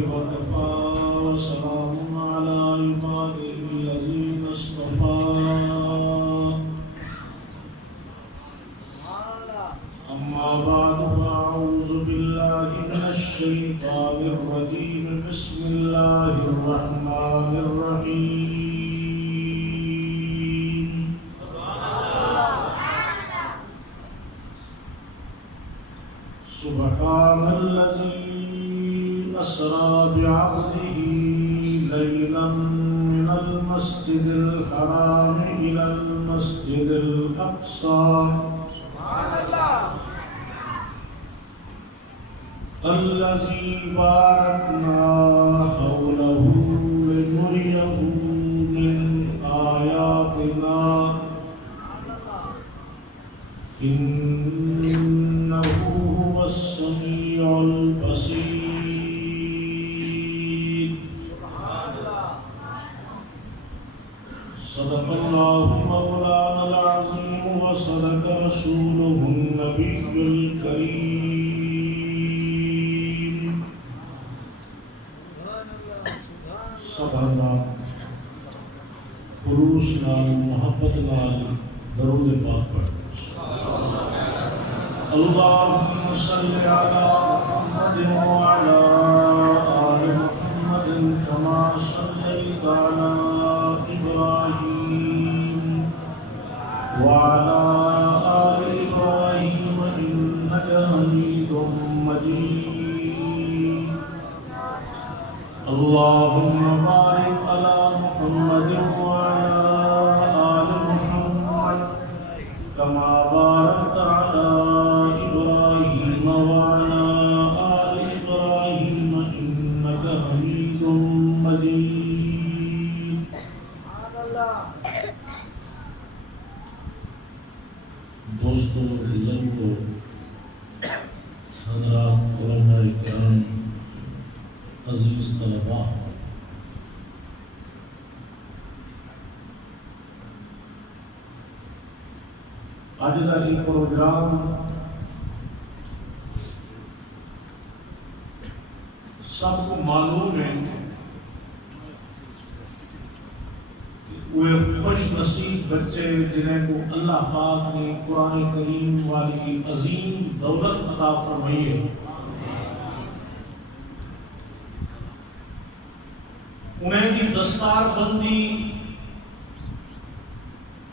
وكفى وسلام على عباده الذين اصطفى أما بعد فأعوذ بالله من الشيطان الرجيم بسم الله الرحمن الرحيم سبحان الذي أسرى بعبده ليلا من المسجد الحرام إلى المسجد الأقصى الذي باركنا حوله لنريه من آياتنا إنه هو السميع البصير صدق الله مولانا العظيم وصدق رسوله النبي الكريم صحابہ خلوص نال محبت نال درود پاک پڑھ اللهم صل على محمد وعلى آل محمد كما صليت على إبراهيم وعلى آل إبراهيم إنك حميد مجيد اللهم بارك على محمد وعلى آل محمد كما باركت على إبراهيم وعلى آل إبراهيم إنك حميد مجيد دوستو بزرگوں حضرات علماء کرام عزیز طلباء آج کا یہ پروگرام سب کو معلوم ہے وہ خوش نصیب بچے جنہیں کو اللہ پاک نے قرآن کریم والی عظیم دولت عطا فرمائی ہے انہیں دی دستار بندی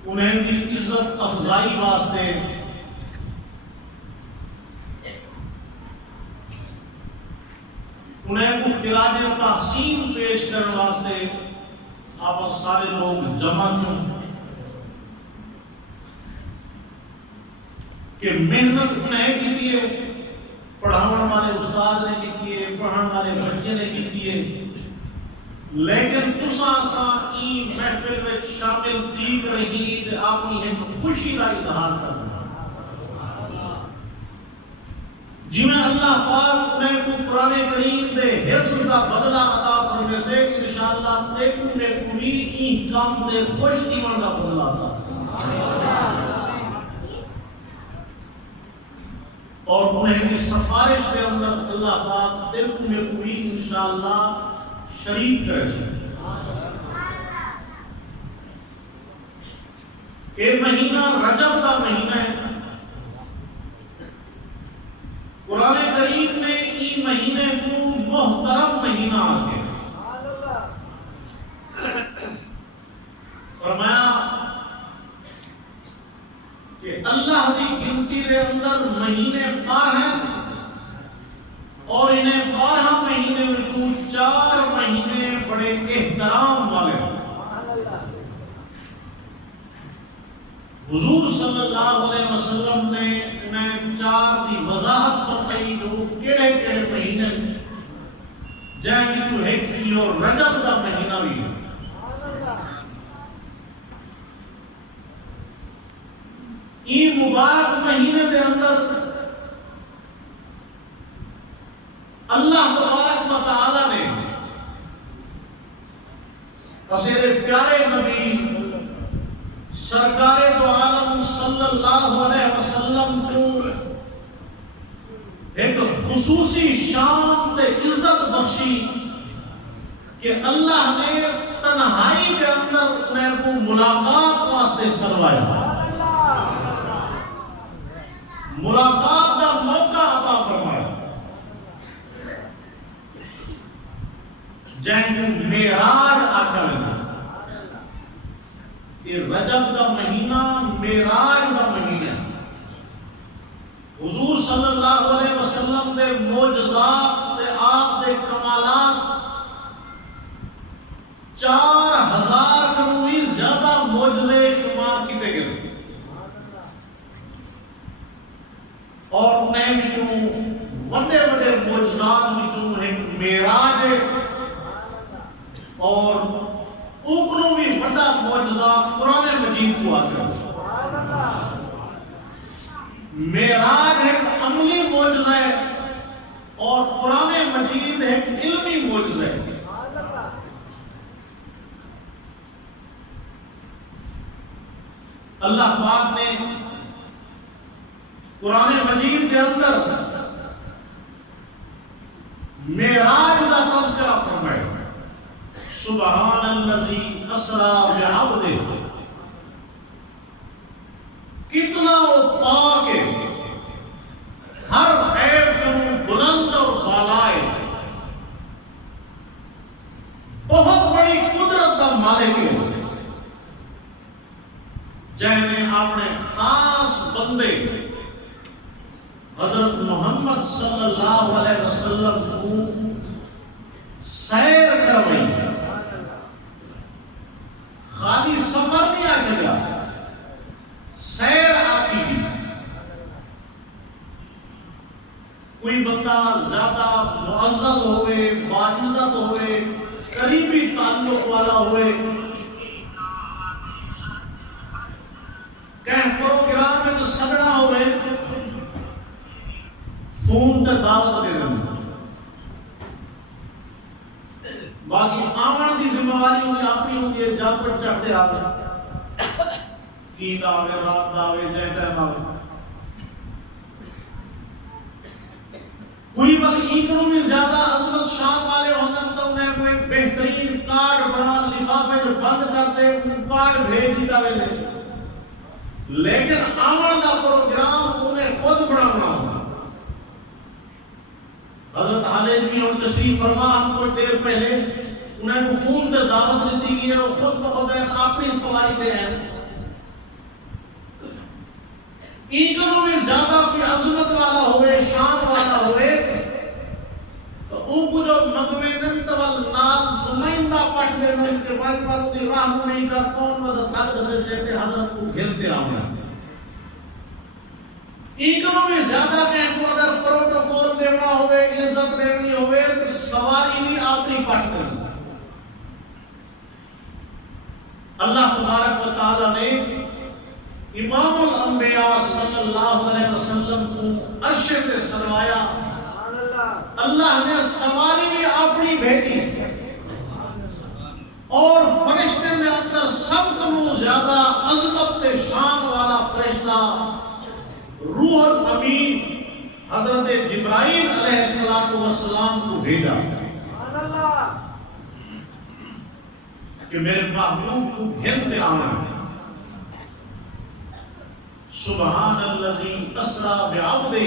انہیں دی عزت افزائی واسطے انہیں کو خراج تحسین پیش کرنے واسطے آپ سارے لوگ جمع کیوں کہ محنت انہیں کی دیئے پڑھاؤں والے استاد نے کی دیئے پڑھاؤں والے بچے نے کی دیئے لیکن تسا سا این محفل میں شامل تھی رہی کہ آپ نے خوشی کا اظہار کرنا جی میں اللہ پاک نے کو قرآن کریم دے حفظ کا بدلہ عطا کرنے سے انشاءاللہ تیکو میں کوئی این کام دے خوش دیوان کا بدلہ عطا اور انہیں کی سفارش کے اندر اللہ پاک تیکو میں کوئی انشاءاللہ شریک کرے یہ مہینہ رجب کا مہینہ ہے قرآن کریم میں یہ مہینے کو محترم مہینہ آگے فرمایا کہ اللہ دی گنتی رے اندر مہینے پار ہیں اور انہیں 12 مہینے میں تو 4 مہینے بڑے احترام والے ہیں حضور صلی اللہ علیہ وسلم نے انہیں 4 دی وضاحت فرمائی جو کیڑے کیڑے مہینے جائیں گی تو ایک اور رجب کا مہینہ بھی ہے یہ مبارک مہینے دے اندر اللہ تبارک و تعالی نے اسیر پیارے نبی سرکار دو عالم صلی اللہ علیہ وسلم کو ایک خصوصی شان تے عزت بخشی کہ اللہ نے تنہائی کے اندر انہیں کو ملاقات واسطے سروایا، ملاقات کا موقع عطا فرمایا، جن معراج آقا نے یہ رجب کا مہینہ معراج کا مہینہ، حضور صلی اللہ علیہ وسلم دے معجزات تے آپ دے کمالات 4000 کروں بھی زیادہ معجزے شمار کیتے گئے، اور انہیں بھی بڑے بڑے معجزات بھی ایک معراج ہے، اور اوپروں بھی بڑا معجزہ قرآن مجید کو آتا ہے۔ معراج ایک عملی معجزہ ہے اور قرآن مجید ایک علمی معجزہ ہے۔ اللہ پاک نے قرآن مجید کے اندر معراج کا تذکرہ فرمایا، سبحان الذی اسری بعبدہ، کتنا وہ پاک ہے، ہر عیب کو بلند اور بالائے، بہت بڑی قدرت کا مالک ہے، جنہیں اپنے خاص بندے حضرت محمد صلی اللہ علیہ وسلم کو سیر کروائی، خالی سفر نہیں آگے گا، سیر آتی بھی۔ کوئی بندہ زیادہ معزز ہوئے، باعزت ہوئے، قریبی تعلق والا ہوئے، کہیں پروگرام میں تو سگڑا ہوئے، فون تے دعوت دے دیں، باقی آمن دی ذمہ داری ہوتی اپنی ہوتی ہے، جا پر چڑھتے آگے، نیند آگے، رات آگے، جائے ٹائم آگے۔ کوئی وقت اتنوں بھی زیادہ عظمت شان والے ہوتے تو انہیں کوئی بہترین کارڈ بنا لفافے جو بند کرتے کارڈ بھیج دیتا ویلے، لیکن آمن کا پروگرام انہیں خود بنانا ہوگا۔ حضرت حلیمی اور تشریف فرما ہم کو دیر پہلے انہیں کو فون تے دعوت دیتی گئی ہے، وہ خود بخود ہے اپنی سوائی دے ہیں، ایکنوں بھی زیادہ کوئی عظمت والا ہوئے، شان والا ہوئے، تو او کو جو مغوینن تول نال نمائندہ پٹ دے ان کے بعد پر دی رہنمائی کا کون مدد حق سے سیتے حضرت کو گھرتے آئے، ایکنوں بھی زیادہ کہیں کو اگر پروٹوکول دینا ہوئے، عزت دینا ہوئے، تو سواری بھی اپنی پٹ دے۔ اللہ تبارک و تعالی نے امام الانبیاء صلی اللہ علیہ وسلم کو عرش سے سروایا، اللہ نے سواری بھی اپنی بھیجی، اور فرشتے میں اندر سب کو زیادہ عظمت شان والا فرشتہ روح الامین حضرت جبرائیل علیہ السلام کو بھیجا کہ میرے محبوب کو گھرتے آنا ہے۔ سبحان الذی اسری بعبدہ،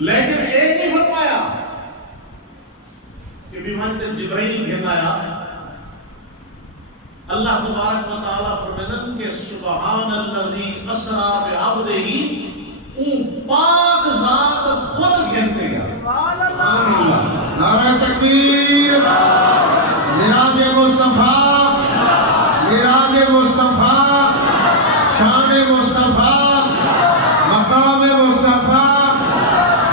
لیکن ایک نہیں فرمایا کہ بھی مانتے جبرائیل گھرنا آیا۔ اللہ تبارک و تعالیٰ فرمائن کہ سبحان الذی اسری بعبدہ، اون پاک ذات خود گھرتے گا۔ سبحان اللہ، نعرہ تکبیر، معراج مصطفیٰ، معراج مصطفیٰ، شان مصطفیٰ، مقام مصطفیٰ،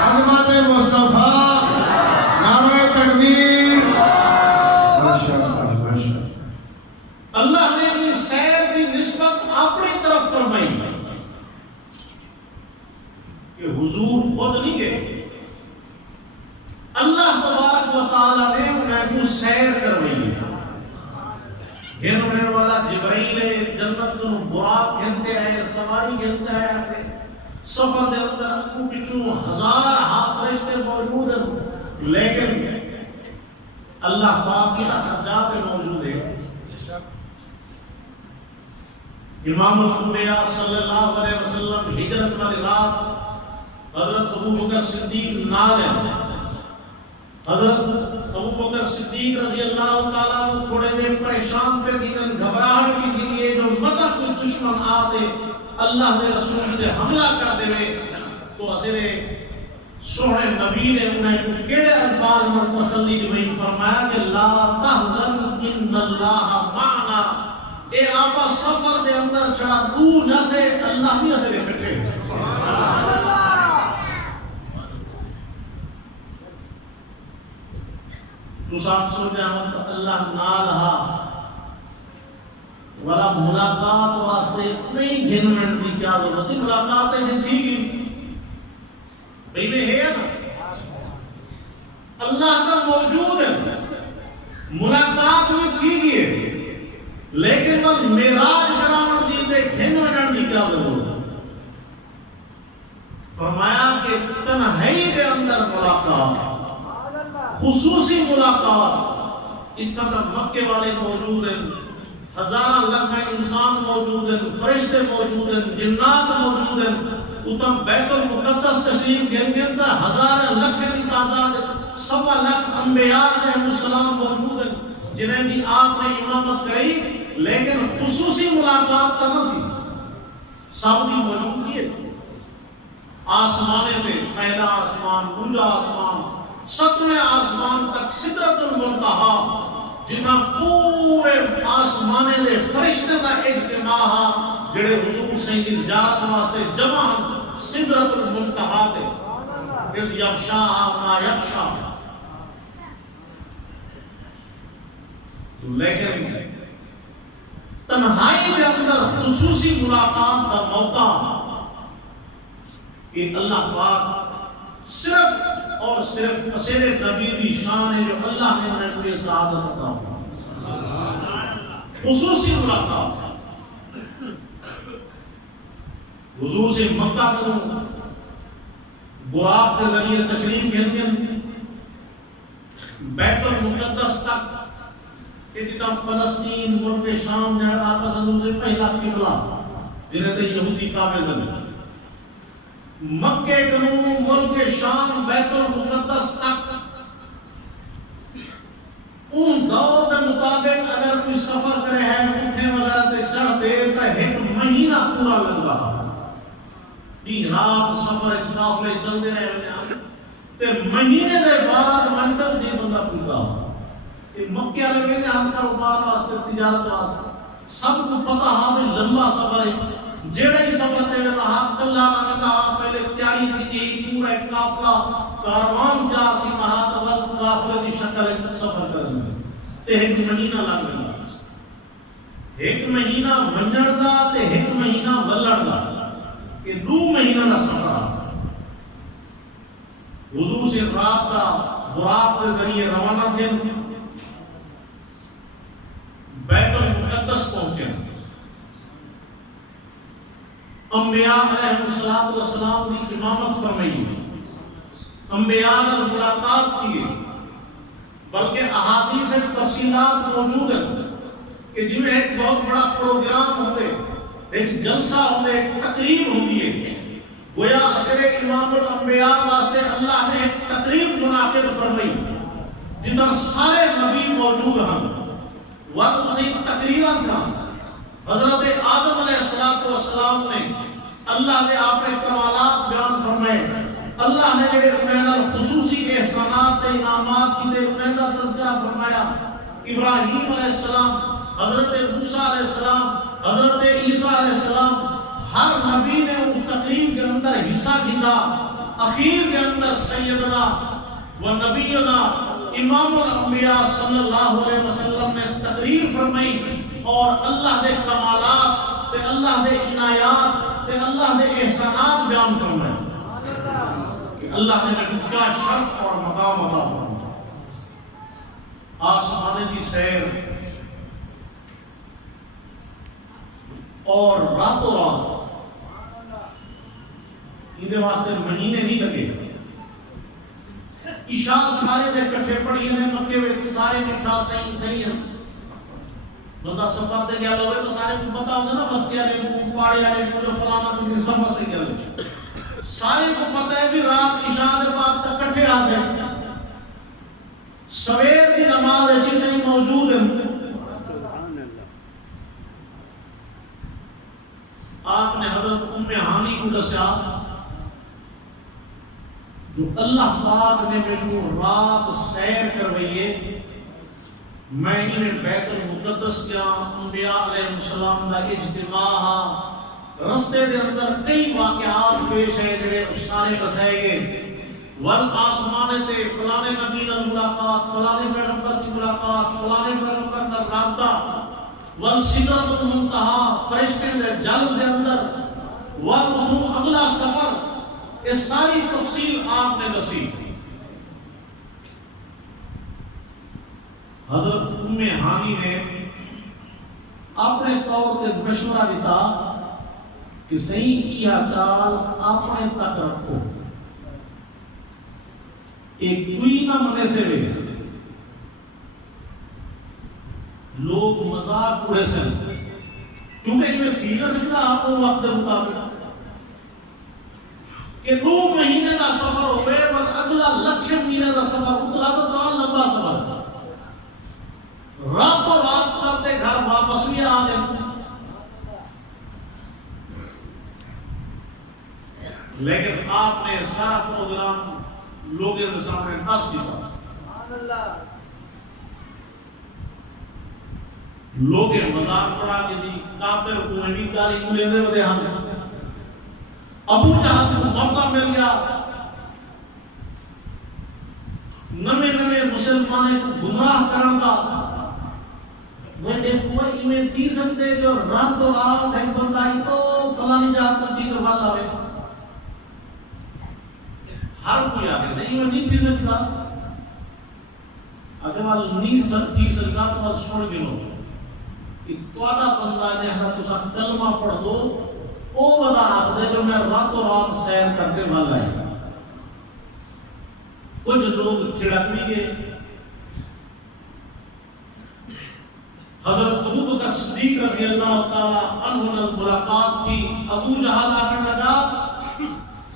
عظمت مصطفیٰ، نعرہ تکبیر۔ ماشاءاللہ ماشاءاللہ۔ اللہ نے اس سیر کی نسبت اپنی طرف فرمائی کہ حضور خود نہیں گئے، اللہ تبارک و تعالیٰ نے انہیں کو سیر کروائی، والا جبرائیل جنت کو براق گھنتے آئے، سواری گھنتے آئے، سفر دے اندر اکو پچھو ہزار ہاتھ فرشتے موجود ہیں، لیکن اللہ پاک کی حجات موجود ہے۔ امام الانبیاء صلی اللہ علیہ وسلم ہجرت والی رات حضرت ابو بکر صدیق نال ہیں۔ حضرت ابو بکر صدیق رضی اللہ تعالیٰ تھوڑے دیر پریشان پہ تھی، گھبراہٹ کی تھی، یہ جو مطلب کوئی دشمن آتے اللہ کے رسول سے حملہ کر دے تو اصلے سونے نبی نے انہیں کیڑے الفاظ میں تسلی دی فرمایا کہ لا تحزن ان اللہ معنا، اے آپا سفر دے اندر چھڑا تو نہ سے اللہ بھی اسے کٹے۔ تو صاحب سوچے ہم تو اللہ نال ہا والا ملاقات واسطے نہیں گھنمنٹ دی کیا ضرورت ہے، ملاقات ہے تھی گی بھئی میں ہے نا اللہ کا موجود ہے، ملاقات میں تھی گی لیکن بس معراج کرامت دی تے گھنمنٹ دی کیا ضرورت ہے۔ فرمایا کہ تنہائی دے اندر ملاقات، خصوصی ملاقات، اتنا تک مکے والے موجود ہیں، ہزارہ لاکھ انسان موجود ہیں، فرشتے موجود ہیں، جنات موجود ہیں، اتم بیت المقدس تشریف گئے تھا، ہزارہ لاکھ کی تعداد، سوا لاکھ انبیاء علیہ السلام موجود ہیں جنہیں دی آپ نے امامت کری، لیکن خصوصی ملاقات کا نہ تھی، سب دی موجود کیے آسمانے سے پہلا آسمان، دوسرا آسمان، ستویں آسمان تک سدرۃ المنتہا، جنہاں پورے آسمانے دے فرشتے دا اجتماع جڑے حضور سے زیارت واسطے جمع سدرۃ المنتہا تے اذ یغشاہا ما یغشا۔ لیکن تنہائی کے اندر خصوصی ملاقات کا موقع کہ اللہ پاک صرف اور صرف اسیر نبی دی شان ہے جو اللہ نے انہیں کوئی سعادت عطا خصوصی ملاقات۔ حضور سے مکہ کو براق کے ذریعے تشریف کہتے ہیں بیت المقدس تک کہ جتا فلسطین ملک شام جہاں آقا صلی اللہ علیہ وسلم پہلا قبلہ جنہیں تے یہودی کعبے زمین مکہ کنو ملک شام بیت المقدس تک ان دور کے مطابق اگر کوئی سفر کرے ہے اٹھے وغیرہ تے چڑھ دے تو ایک مہینہ پورا لگ رہا بھی رات سفر قافلے چلتے رہے تے مہینے دے بعد منتر جی بندہ پوچھتا کہ مکے والے کہتے ہیں ہم کاروبار واسطے تجارت واسطے سب کو پتہ ہاں بھی لمبا سفر ہے جڑے ہی سفر تے رہا کلا رہا پہلے تیاری تھی کہ پورا ایک قافلہ کاروان جار تھی کہا تو وہ قافلے دی شکل سفر کرنے تے ایک مہینہ لگ گیا، ایک مہینہ ونجن دا تے ایک مہینہ ولڑ دا کہ 2 مہینہ دا سفر۔ حضور سے رات کا براق کے ذریعے روانہ تھے، بیت المقدس پہنچے، انبیاء علیہ السلام کی امامت فرمائی، انبیاء نے ملاقات کی، بلکہ احادیث تفصیلات موجود ہیں کہ جن میں ایک بہت بڑا پروگرام ہوتے، ایک جلسہ ہوتے، ایک تقریب ہوتی ہے، گویا اثر امام الانبیاء واسطے اللہ نے ایک تقریب منعقد فرمائی جدھر سارے نبی موجود ہیں، وقت نہیں تقریرہ تھا۔ حضرت آدم علیہ السلام نے اللہ نے آپ نے کمالات بیان فرمائے، اللہ نے جڑے انہیں خصوصی احسانات تے انعامات کی تے انہیں دا تذکرہ فرمایا، ابراہیم علیہ السلام، حضرت موسیٰ علیہ السلام، حضرت عیسیٰ علیہ السلام، ہر نبی نے ان تقریب کے اندر حصہ کیا، اخیر کے اندر سیدنا و نبینا امام الانبیاء صلی اللہ علیہ وسلم نے تقریر فرمائی اور اللہ دے کمالات تے اللہ دے عنایات تے اللہ دے احسانات بیان فرمائے کہ اللہ نے کیا شرف اور مقام عطا فرمایا۔ آسمانے کی سیر اور راتوں رات یہ واسطے مہینے نہیں لگے عشاء سارے نے کٹھے پڑھی نے مکے میں سارے نکھا صحیح صحیح ہیں بندہ سفر تے گیا ہوئے تو سارے کو پتا ہوگا نا بستی والے کو پہاڑی والے کو جو فلانا تم سفر تے گیا ہوئے سارے کو پتا ہے بھی رات عشاء کے بعد تک کٹھے آ جائے سویر کی نماز ہے جسے موجود ہے آپ نے حضرت ام ہانی کو دسیا جو اللہ پاک نے میرے کو رات سیر کروائیے میں انہیں بیت المقدس کیا انبیاء علیہ السلام دا اجتماع رستے دے اندر کئی واقعات پیش ہیں جڑے سارے بسائے گئے ول آسمانے تے فلانے نبی نال ملاقات فلانے پیغمبر کی ملاقات فلانے پیغمبر نال رابطہ ول سدرۃ المنتہا فرشتے دے جل دے اندر ول اگلا سفر یہ ساری تفصیل آپ نے دسی حضرت ام ہانی نے اپنے طور تے مشورہ دیتا کہ صحیح یہ گال اپنے تک رکھو ایک کوئی نہ منے سے بھی لوگ مذاق اڑے سے کیونکہ اس میں تھی نہ سکتا آپ کو وقت مطابق کہ 2 مہینے کا سفر ہوئے بس اگلا لکھ مہینے کا سفر اترا تو کون لمبا سفر راتوں رات کرتے گھر واپس بھی آ گئے لیکن آپ نے سارا پروگرام لوگوں کے سامنے نصب کیا لوگ مذاق پڑا کے دی کافر کو نہیں گالی کو لینے ودے ہم ابو جہل کو موقع مل گیا نوے مسلمانوں کو گمراہ کرن دا وہ دیکھو ایویں تھی سکتے جو رات و رات ایک بندہ ہی تو فلانی جہاں پر جی کے بعد آوے ہر کوئی آگے سے ایویں نہیں تھی سکتا اگر وال نہیں تھی سکتا تو وال سوڑ گلو کہ توڑا بندہ نے ہاں تو سا کلمہ پڑھ دو او بدا آگ دے جو میں رات و رات سیر کرتے والا ہے کچھ لوگ چھڑک بھی گئے حضرت ابو بکر صدیق رضی اللہ تعالیٰ عنہ نے ملاقات کی ابو جہل آنے لگا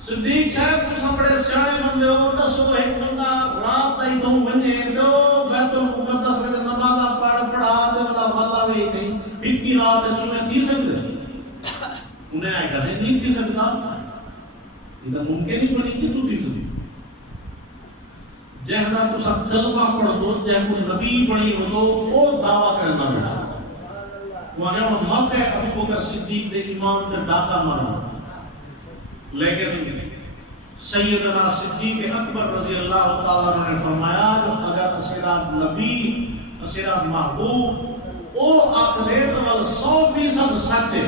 صدیق صاحب کو سمڑے سیانے بندے ہو دسو ایک بندہ رات دائی تو بنے دو بیت المقدس میں نمازہ پڑھا دے والا والا بھی تھی اتنی رات ہے کہ میں تھی سکتے انہیں آئے کہا سے نہیں تھی سکتا ادھا ممکن ہی بنی کہ تو تھی سکتی جہنا تو سب کلمہ پڑھ دو جہن کو نبی بنی ہو تو وہ دعویٰ کرنا بیٹا وہاں موقع ابو بکر صدیق دے امام دے ڈاکہ مارا لیکن سیدنا صدیق اکبر رضی اللہ تعالیٰ نے فرمایا جو اگر اسیرہ نبی اسیرہ محبوب او اقلیت وال 100% سچے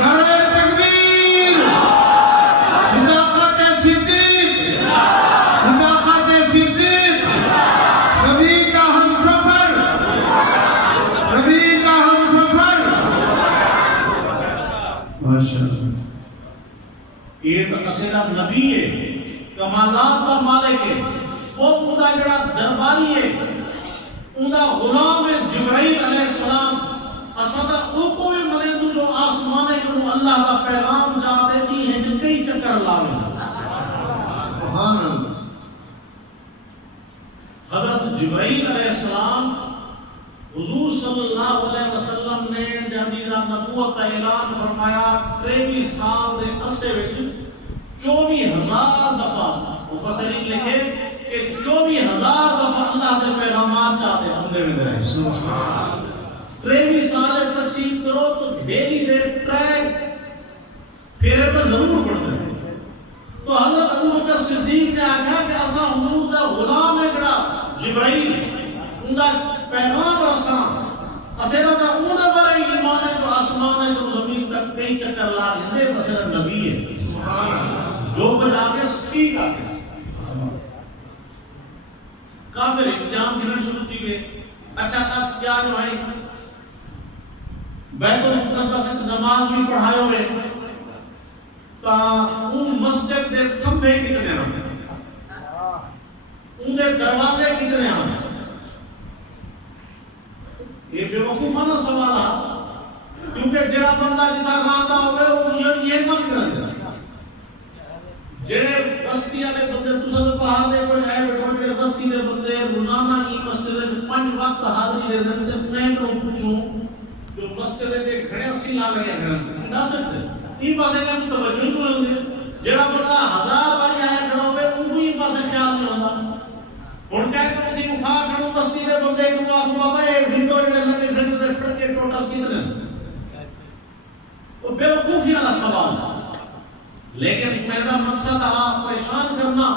نعرہ تکبیر صداقت صدیق صداقت صدیق نبی کا ہم سفر نبی کا ہم سفر ماشاءاللہ یہ تو اسیرہ نبی ہے کمالات کا مالک ہے وہ خدا جڑا درباری ہے انہا غلام جبرائیل علیہ السلام اسدہ او کو بھی منے دو جو آسمانے کو اللہ کا پیغام جا دیتی ہے جو کئی چکر لاوے سبحان اللہ حضرت جبرائیل علیہ السلام حضور صلی اللہ علیہ وسلم نے جب نبوت کا اعلان فرمایا 23 سال دے عرصے وچ 24,000 دفعہ مفسرین لکھے کہ 24,000 دفعہ اللہ کے پیغامات چاہتے ہم دے میں رہے سبحان 23 سال تقسیم کرو تو ڈیلی ریٹ ٹریک پھر تو ضرور پڑھتے ہیں تو حضرت ابو بکر صدیق نے آگیا کہ ایسا حضور کا غلام ہے جڑا جبرائیل ان کا پیغام رساں اسیرہ دا انہوں بارے ایمان ہے جو آسمان ہے جو زمین تک کئی چکر لا جندے اسیرہ نبی ہے جو کچھ آگے سٹیک آگے کافر امتحان گرن شروع تھی گئے اچھا کس کیا جو ہے بیت المقدس نماز بھی پڑھائے ہوئے تا اون مسجد دے کھمبے کتنے ہیں، ان دے دروازے کتنے ہیں؟ یہ بے وقوفانہ سوال ہے، کیونکہ جڑا بندہ جتا رہتا ہوئے وہ یہ کام کرے جڑے بستی والے بندے تساں پہاڑ دے کوئی آئے بیٹھے بستی دے بندے روزانہ کی مسجد وچ 5 وقت حاضری دے دین تے میں تو پوچھوں جو مسجد دے کھڑے اسی لا لگے ہیں نہ سکتے این پاسے کا توجہ نہیں ہوندے جڑا بندہ 1000 باری آیا کھڑا ہوے اون ہی پاسے خیال نہیں ہوندا ہن کہہ کہ اٹھا کھڑو بستی دے بندے کو آپ بابا اے ونڈو جڑے لگے فرنٹ سے پڑھ کے ٹوٹل کتنے وہ بے وقوفی والا سوال ہے، لیکن میرا مقصد ہے پریشان کرنا۔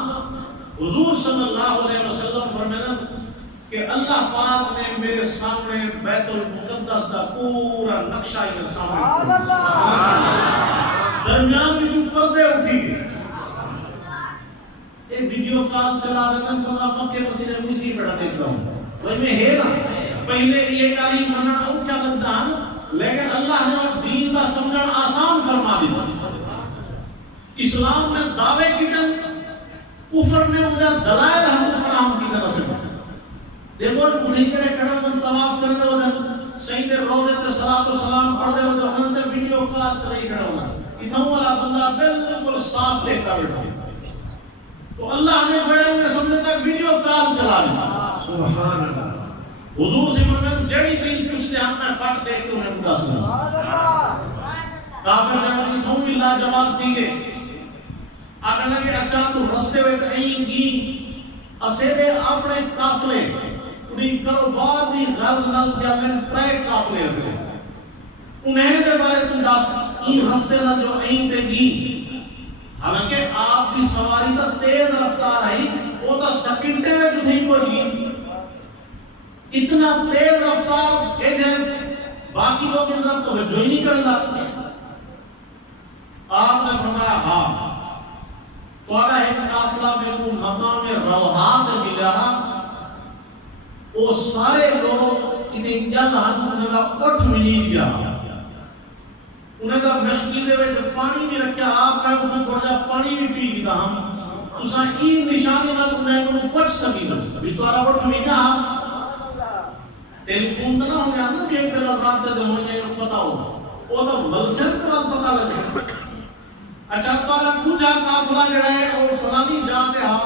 حضور صلی اللہ علیہ وسلم فرماتے کہ اللہ پاک نے میرے سامنے بیت المقدس کا پورا نقشہ یہ سامنے درمیان میں جو پردے اٹھی ایک ویڈیو کال چلا رہے ہیں تو آپ کے مدینے میں اسی بڑا دیکھ رہا ہوں وہی میں ہے نا پہلے یہ کاری منع او کیا لگتا ہے لیکن اللہ نے دین کا سمجھن آسان فرما دیا۔ اسلام نے دعوے کی طرح کفر نے انہیں دلائل ہم فراہم کی طرح سے دیکھو اسی کڑے کھڑے ہوئے طواف کرتے ہوئے سید روضے تے صلاۃ و سلام پڑھتے ہوئے ہم تے ویڈیو کال کری کھڑا ہونا اتنا والا بندہ بالکل صاف دیکھتا بیٹھا تو اللہ نے بڑے میں سمجھے تک ویڈیو کال چلا لیا سبحان اللہ۔ حضور سے فرمایا جڑی چیز کچھ نے ہم نے فرق دیکھ کے انہیں بتا سنا کافر نے اتنا بھی لاجواب تھی آگے لگے اچھا تو رستے ہوئے کہیں گی اسے دے اپنے قافلے انہیں کرو بعد ہی غرض نال جانے پرائے قافلے اسے انہیں دے بارے تم داس این رستے نال جو این دے گی حالانکہ آپ دی سواری تا تیز رفتار آئی وہ تا سکنٹے میں جو تھی کوئی گی اتنا تیز رفتار ایک ہے باقی لوگ اندر تو جو ہی نہیں کرنا آپ نے فرمایا ہاں تو اگر ایک قافلہ میں کو مقام روحات ملا وہ سارے لوگ انہیں جل انہیں کا اٹھ ملی دیا انہیں کا مشکل دے وے پانی بھی رکھیا آپ کا اسے تھوڑا جا پانی بھی پی گیا ہم تساں این نشانی نال انہیں کو پچ سکی بھی تو اٹھ ملا ٹیلی فون نہ ہو گیا نا کہ ایک پہلا رابطے دے ہونے کو پتا ہو وہ تو ملسن کا پتا لگے اچھا تارا دوجا قافلہ جڑا ہے وہ فلانی جان دے ہاں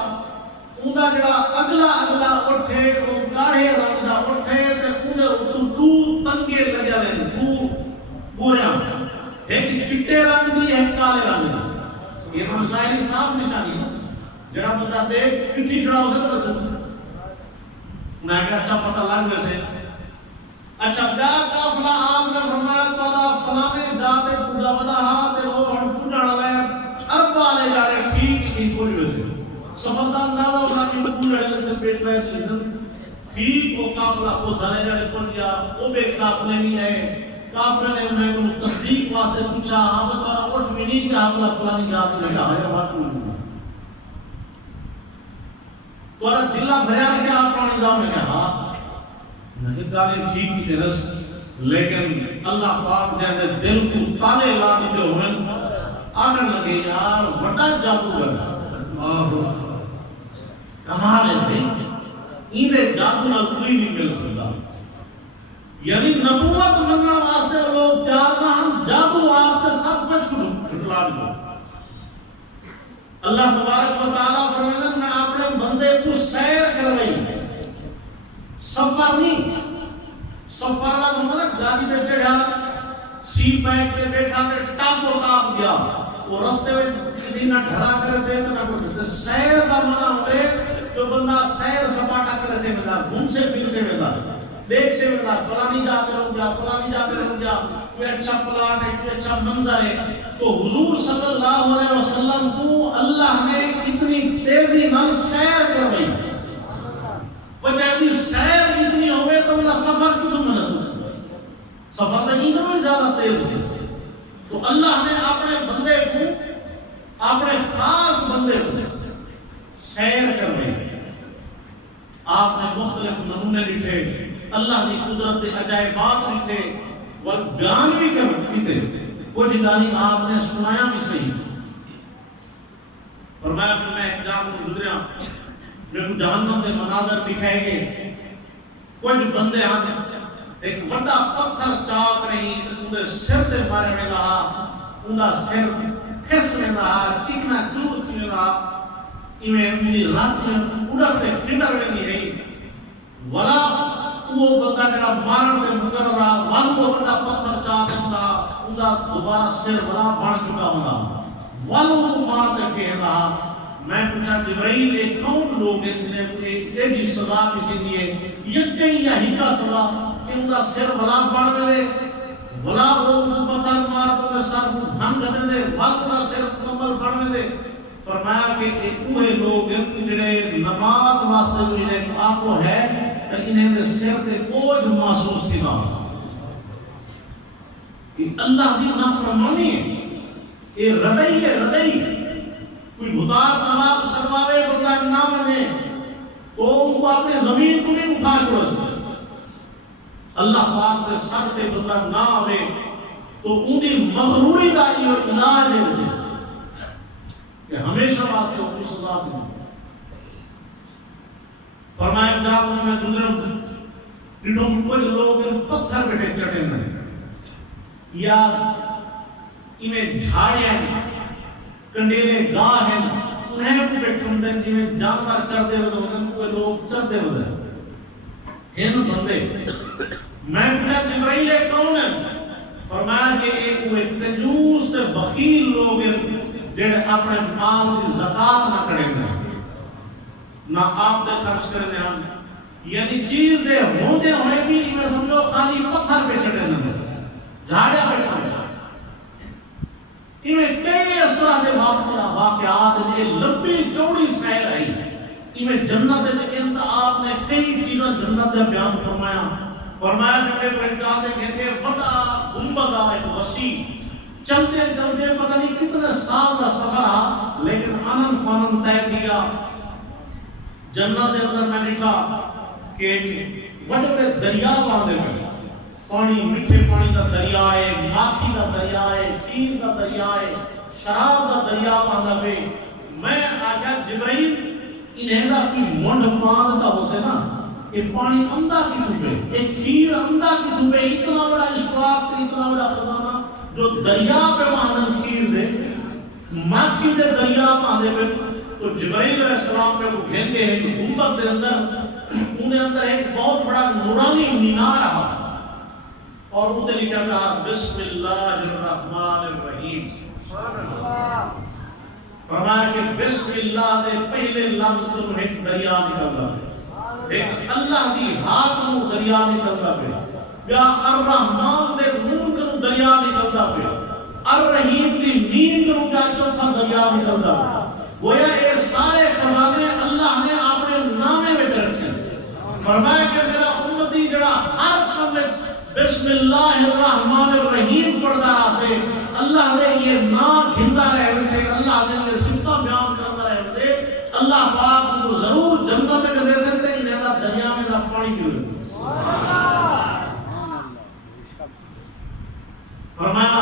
اوندا جڑا اگلا اٹھے وہ گاڑھے رنگ دا اٹھے تے اوندا تو تنگے لگا لے تو گوریاں ایک چٹے رنگ دی ایک کالے رنگ دی یہ ظاہری صاف نشانی ہے جڑا بندہ دیکھ پٹھی کھڑا ہو سکتا ہے میں کہ اچھا پتہ لگ ویسے اچھا بیا قافلہ آپ نے فرمایا تعالیٰ فلانے جاتے پوجا بدا ہاں تے وہ ہم پوجا لے ارب والے جا رہے ٹھیک ہی کوئی ویسے سفلتا اندازہ ہونا کہ پوجا لے سے پیٹ رہے تھے ٹھیک وہ قافلہ وہ دھنے جڑے پڑ گیا وہ بے قافلے نہیں ہے قافلے نے انہیں کو تصدیق واسطے پوچھا ہاں تعالیٰ اٹھ بھی نہیں کہ حافلہ فلانی جاتے لگا ہے بات نہیں تو اللہ دلہ بھریا رکھے آپ کا نظام نے کہا نہیں گالی ٹھیک کی تیرس لیکن اللہ پاک جہاں دل کو تانے لا دیتے ہوئے آگر لگے یار وڈا جادو ہے کمال ہے بھئی ایدے جادو نہ کوئی نہیں مل سکتا یعنی نبوت مننا واسطے لوگ جاننا ہم جادو آپ کے ساتھ کچھ چھٹلا دیں اللہ تبارک و تعالیٰ فرماتا میں اپنے بندے کو سیر کروئی سفر نہیں سفر لا مطلب گاڑی تے چڑھا سی پیک تے بیٹھا تے ٹاپو ٹاپ گیا وہ رستے میں کسی نہ ڈھرا کرے سے نہ کوئی سیر کا معنی ہوئے تو بندہ سیر سپاٹا کرے سے ملا گھوم سے پھر سے ملا دیکھ سے ملا فلانی جاتے رہو گیا فلانی جاتے رہو گیا کوئی اچھا پلاٹ ہے کوئی اچھا منظر ہے تو حضور صلی اللہ علیہ وسلم کو اللہ نے اتنی تیزی نال سیر کروائی وجہ دی سیر اتنی ہوئے تو میرا سفر کتوں میں نہ سفر نہیں نہ زیادہ تیز ہوئی تو اللہ نے اپنے بندے کو اپنے خاص بندے کو سیر کروائی آپ نے مختلف نمونے لٹھے اللہ کی قدرت عجائبات لٹھے اور بیان بھی کرتے کچھ گالی آپ نے سنایا بھی صحیح فرمایا کہ میں ایک جان کو گزریا میرے کو جہنم کے مناظر دکھائے گے کچھ بندے آنے ایک بڑا پتھر چاک رہی انہیں سر دے مارے میں رہا انہیں سر کھس میں رہا چکنا چوت میں رہا انہیں میری رات میں اڑتے پھنڈر میں نہیں رہی ولا وہ بندہ میرا مارن دے مگر رہا والو بڑا پتھر چاک رہا انہیں دوبارہ سر بڑا بڑھ چکا ہونا والو مار دے کہہ رہا میں پوچھا جبرائیل ایک کون لوگ ہیں جنہیں ایک جی سزا بھی دی ہے یکی یا ہی کا سزا کہ ان کا سر بلا پڑ گئے بلا وہ پتھر مار تو میں سر کو بھنگ دے دے وقت کا سر مکمل پڑ دے فرمایا کہ ایک اوہے لوگ ہیں جنہیں نماز واسطے جو انہیں آنکھوں ہے کہ انہیں دے سر سے اوج محسوس تھی نہ یہ اللہ دی نافرمانی ہے یہ ردئی ہے ردئی کوئی بھتار نواب سرواوے بندہ نہ منے تو ان کو اپنے زمین کو نہیں اٹھا چھوڑ سکتے اللہ پاک کے سر سے بندہ نہ آوے تو ان کی مغروری کا یہ علاج ہے کہ ہمیشہ واسطے اپنی سزا دیں فرمایا جب میں گزروں ڈٹوں کوئی لوگ پتھر پہ چڑھے ہیں یا انہیں جھاڑیاں کنڈیلے گاہ ہیں انہیں بھی بیٹھن دیں جنہیں جانور چڑھ دے ہوئے انہیں کوئی لوگ چڑھ دے ہوئے ان بندے میں پوچھا جبرائیل کون ہے فرمایا کہ ایک وہ کنجوس تے بخیل لوگ ہیں جنہیں اپنے مال کی زکات نہ کریں گے نہ آپ دے خرچ کریں ہم یعنی چیز دے ہوندے ہوئے بھی میں سمجھو خالی پتھر پہ چڑھے نہ جھاڑیا بیٹھا انہیں کئی اس طرح سے واقعات یہ لمبی چوڑی سیر آئی انہیں جنت کے آپ نے کئی چیزیں جنت کا بیان فرمایا کہ میرے پہنچاتے کہتے ہیں بڑا گنبد ایک وسیع چلتے چلتے پتہ نہیں کتنے سال کا سفر لیکن آنن فانن طے کیا جنت کے اندر میں نے کہا کہ بڑے دریا باندھے میں پانی میٹھے پانی کا دریا ہے ماکھی کا دریا ہے پیر کا دریا ہے شراب کا دریا باندھا پہ میں آجا جبرائیل انہیں دا کی منڈ باندھتا ہو سے نا یہ پانی اندھا کی صوبے ایک کھیر اندھا کی صوبے اتنا بڑا اشتراک اتنا بڑا خزانہ جو دریا پہ باندھن کھیر دے ماکھی دے دریا باندھے پہ تو جبرائیل علیہ السلام پہ وہ کہتے ہیں کہ گنبد کے اندر انہیں اندر ایک بہت بڑا نورانی مینار رہا اور وہ لکھا کہا بسم اللہ الرحمن الرحیم فرمایا کہ بسم اللہ دے پہلے لفظ تو ایک دریا نکلتا ہے ایک اللہ دی ہاتھ کو دریا نکلتا ہے یا الرحمن دے نون کو دریا نکلتا ہے الرحیم دی نین کو جا چوتھا دریا نکلتا ہے گویا یہ سارے خزانے اللہ نے اپنے نامے میں رکھے فرمایا کہ میرا امتی جڑا ہر کام میں بسم اللہ الرحمن الرحیم پڑھتا رہا سے اللہ نے یہ نام کھندا رہے سے اللہ نے یہ صفتہ بیان کرتا رہے سے اللہ پاک کو ضرور جنت کے دے سکتے ہیں انہیں دریا میں دا پانی پیو فرمایا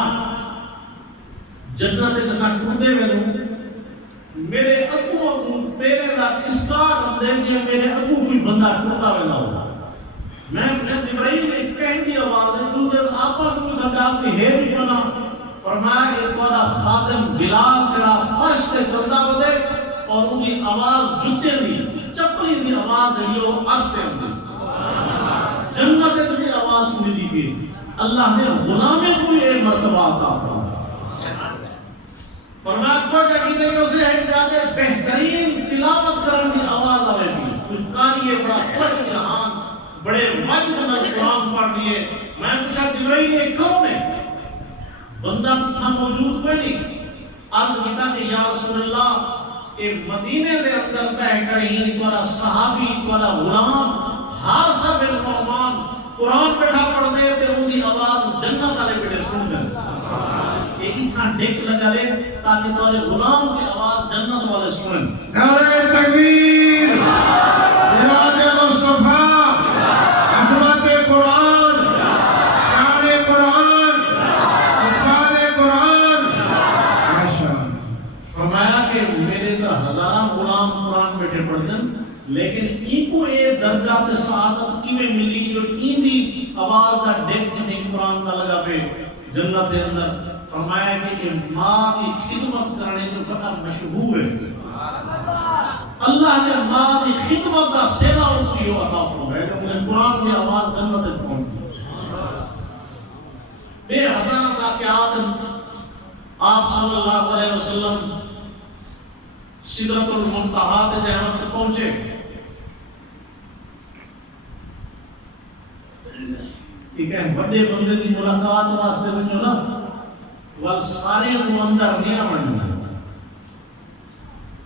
جنت کے ساتھ ٹوٹے میں میرے ابو تیرے دا اسٹارٹ اندے کہ میرے ابو کوئی بندہ ٹوٹا ہونا ہوگا میں جبرائیل نے کہہ دی آواز ہے تو جب آپا کوئی خبرات کی ہے بھی بنا فرمایا کہ تھوڑا خادم بلال جڑا فرش سے چلتا بدے اور ان کی آواز جتے دی چپلی دی آواز دی وہ عرض تے دی جنت کی آواز سنی دی کہ اللہ نے غلامے کو ایک مرتبہ عطا فرمایا فرمایا کو کہ اسے ایک زیادہ بہترین تلاوت کرنے کی آواز آوے بھی کوئی کاری بڑا خوش جہان بڑے وجد میں قرآن پڑھ لیے میں پوچھا جبرائیل یہ کون ہے بندہ تھا موجود کوئی نہیں عرض کیتا کہ یا رسول اللہ یہ مدینے دے اندر بہ کر ہی تھوڑا صحابی تھوڑا غلام حارثہ بن نعمان قرآن بیٹھا پڑھ دے تے ان کی آواز جنت والے بیٹھے سن گئے یہ اتنا ڈیک لگا لے تاکہ تھوڑے غلام کی آواز جنت والے سنیں نعرہ تکبیر جناب مصطفیٰ عظمت قرآن شان قرآن افعال قرآن فرمایا کہ میرے دا لیکن ان کو یہ درجات سعادت کی میں ملی جو ان دی آواز کا ڈیک نہیں قرآن کا لگا پہ جنت کے اندر فرمایا کہ یہ ماں کی خدمت کرنے جو بڑا مشہور ہے اللہ نے ماں کی خدمت کا سیلا اس کی عطا فرمایا کہ انہیں قرآن کی آواز جنت تک پہنچی بے ہزار واقعات آپ صلی اللہ علیہ وسلم سدرۃ المنتہا تے جہاں تک پہنچے ٹھیک ہے بڑے بندے دی ملاقات واسطے وچوں نا ول سارے نو اندر نہیں آوندے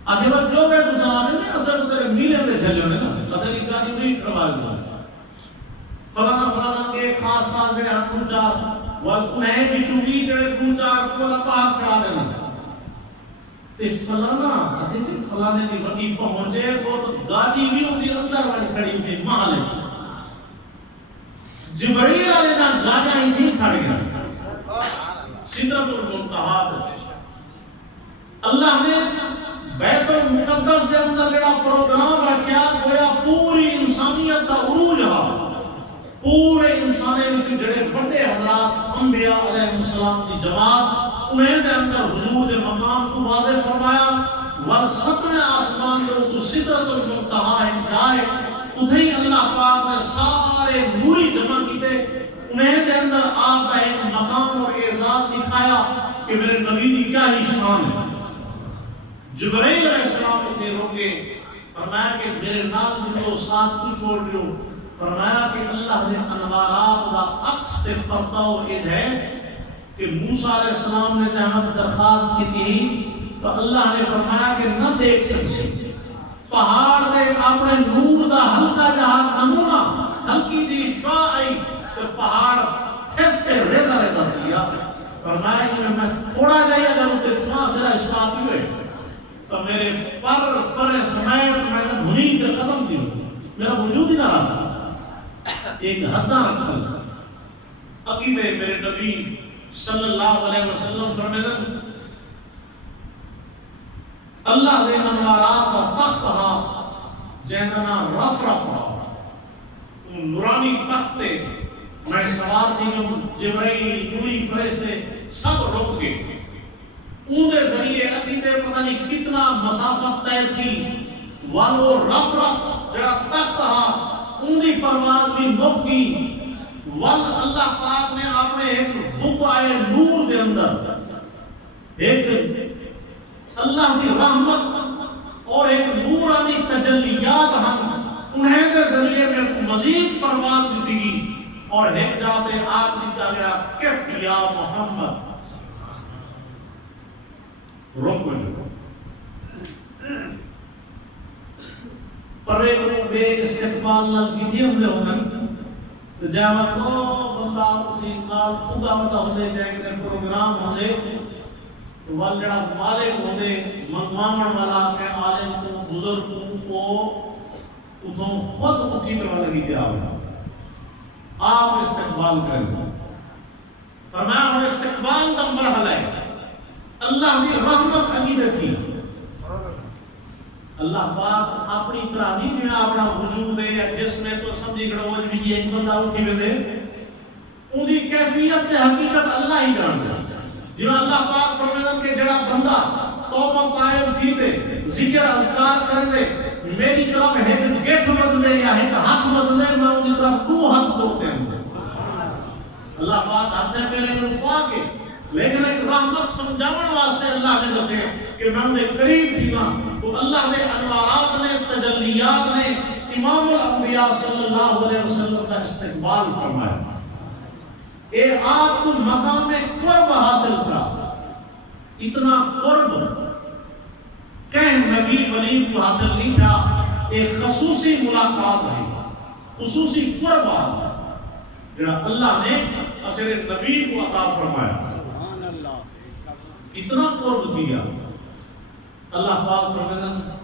اگے وقت جو ہے تو سوال ہے اصل تیرے میلے تے چلے ہونے نا اصل کی گاڑی نہیں کروا دیا فلانا کے خاص خاص جڑے ہن چار ول انہیں بھی چوگی جڑے دو چار کولا پار کرا دینا تے فلانا اسی فلانے دی وڈی پہنچے وہ تو گاڑی بھی ان دی اندر وچ کھڑی تھی محل وچ جبرائیل علیہ السلام گاڑی ہی تھی کھڑ گیا سدرۃ المنتہا اللہ نے بیت المقدس کے اندر جڑا پروگرام رکھیا گویا پوری انسانیت کا عروج ہے پورے انسانے وچ جڑے بڑے حضرات انبیاء علیہ السلام کی جماعت انہیں دے اندر حضور دے مقام کو واضح فرمایا ور ستویں آسمان کے اوپر سدرۃ المنتہا جائے اتھے اللہ پاک نے سارے نوری جمع کیتے انہیں دے اندر آپ کا ایک مقام اور اعزاز دکھایا کہ میرے نبی دی کیا ہی شان ہے جبرائیل علیہ السلام اتنے روکے فرمایا کہ میرے نال جو ساتھ کو چھوڑ رہے ہو فرمایا کہ اللہ نے انوارات دا عکس تے پرتاؤ یہ ہے کہ موسیٰ علیہ السلام نے جہاں درخواست کی تھی تو اللہ نے فرمایا کہ نہ دیکھ سکتے پہاڑ دے اپنے نور دا ہلکا جہاں نمونہ ہلکی دی شعاع آئی تو پہاڑ پھستے ریزہ ریزہ دیا فرمایا کہ میں تھوڑا جائے اگر اسے اتنا سرا اسلام بھی ہوئے تو میرے پر سمیت میں نے دھنی کے قدم دی میرا وجود ہی نہ رہا ایک حدہ رکھا عقیدے میرے نبی صلی اللہ علیہ وسلم فرمیدن اللہ دے انوارات کا تخت ہا جہاں نام رف نورانی تخت میں سوار تھی جبرائیل نوری فرشتے سب رک گئے ان دے ذریعے عقیدے پتہ نہیں کتنا مسافت طے تھی والو رف جڑا تخت ہا ان دی پرواز بھی مک گئی ول اللہ پاک نے اپنے ایک بک آئے نور دے اندر ایک اللہ دی رحمت اور ایک نورانی تجلیات ہم انہیں کے ذریعے میں مزید پرواز بھی دی اور ایک جاتے آپ دیتا گیا کف یا محمد رکن پر ایک بے استقبال لگی تھی ہم نے ہونا تو جہاں کو بندہ اسی نال پوگا ہوتا ہوتے جائے پروگرام ہوتے وال جڑا مالک ہوتے منگوامن والا کے عالم کو بزرگ کو اتھوں خود اٹھی کروا لگی تھی آپ استقبال کریں فرمایا ہوں استقبال کا مرحلہ ہے اللہ کی رحمت عقیدت تھی اللہ پاک اپنی طرح نہیں جو اپنا وجود ہے یا جس میں تو سمجھی گڑوج بھی یہ ایک بندہ اٹھی میں دے ان کی کیفیت تے حقیقت اللہ ہی جانتا جو اللہ پاک فرمائے کہ جڑا بندہ توبہ قائم تھی دے ذکر اذکار کر دے میری طرف ایک گیٹ مد دے یا ایک ہاتھ مد دے میں ان کی طرف دو ہاتھ بولتے ہیں اللہ پاک ہاتھ ہے میرے کو پاک ہے لیکن ایک رحمت سمجھاون واسطے اللہ نے دسے کہ میں انہیں قریب تھی نا تو اللہ نے انوارات نے تجلیات نے امام الانبیاء صلی اللہ علیہ وسلم کا استقبال فرمایا اے آپ کو مقام قرب حاصل تھا اتنا قرب کہ نبی ولی کو حاصل نہیں تھا ایک خصوصی ملاقات ہے خصوصی قرب جڑا اللہ نے اثر نبی کو عطا فرمایا اتنا قرب دیا اللہ پاک فرماتے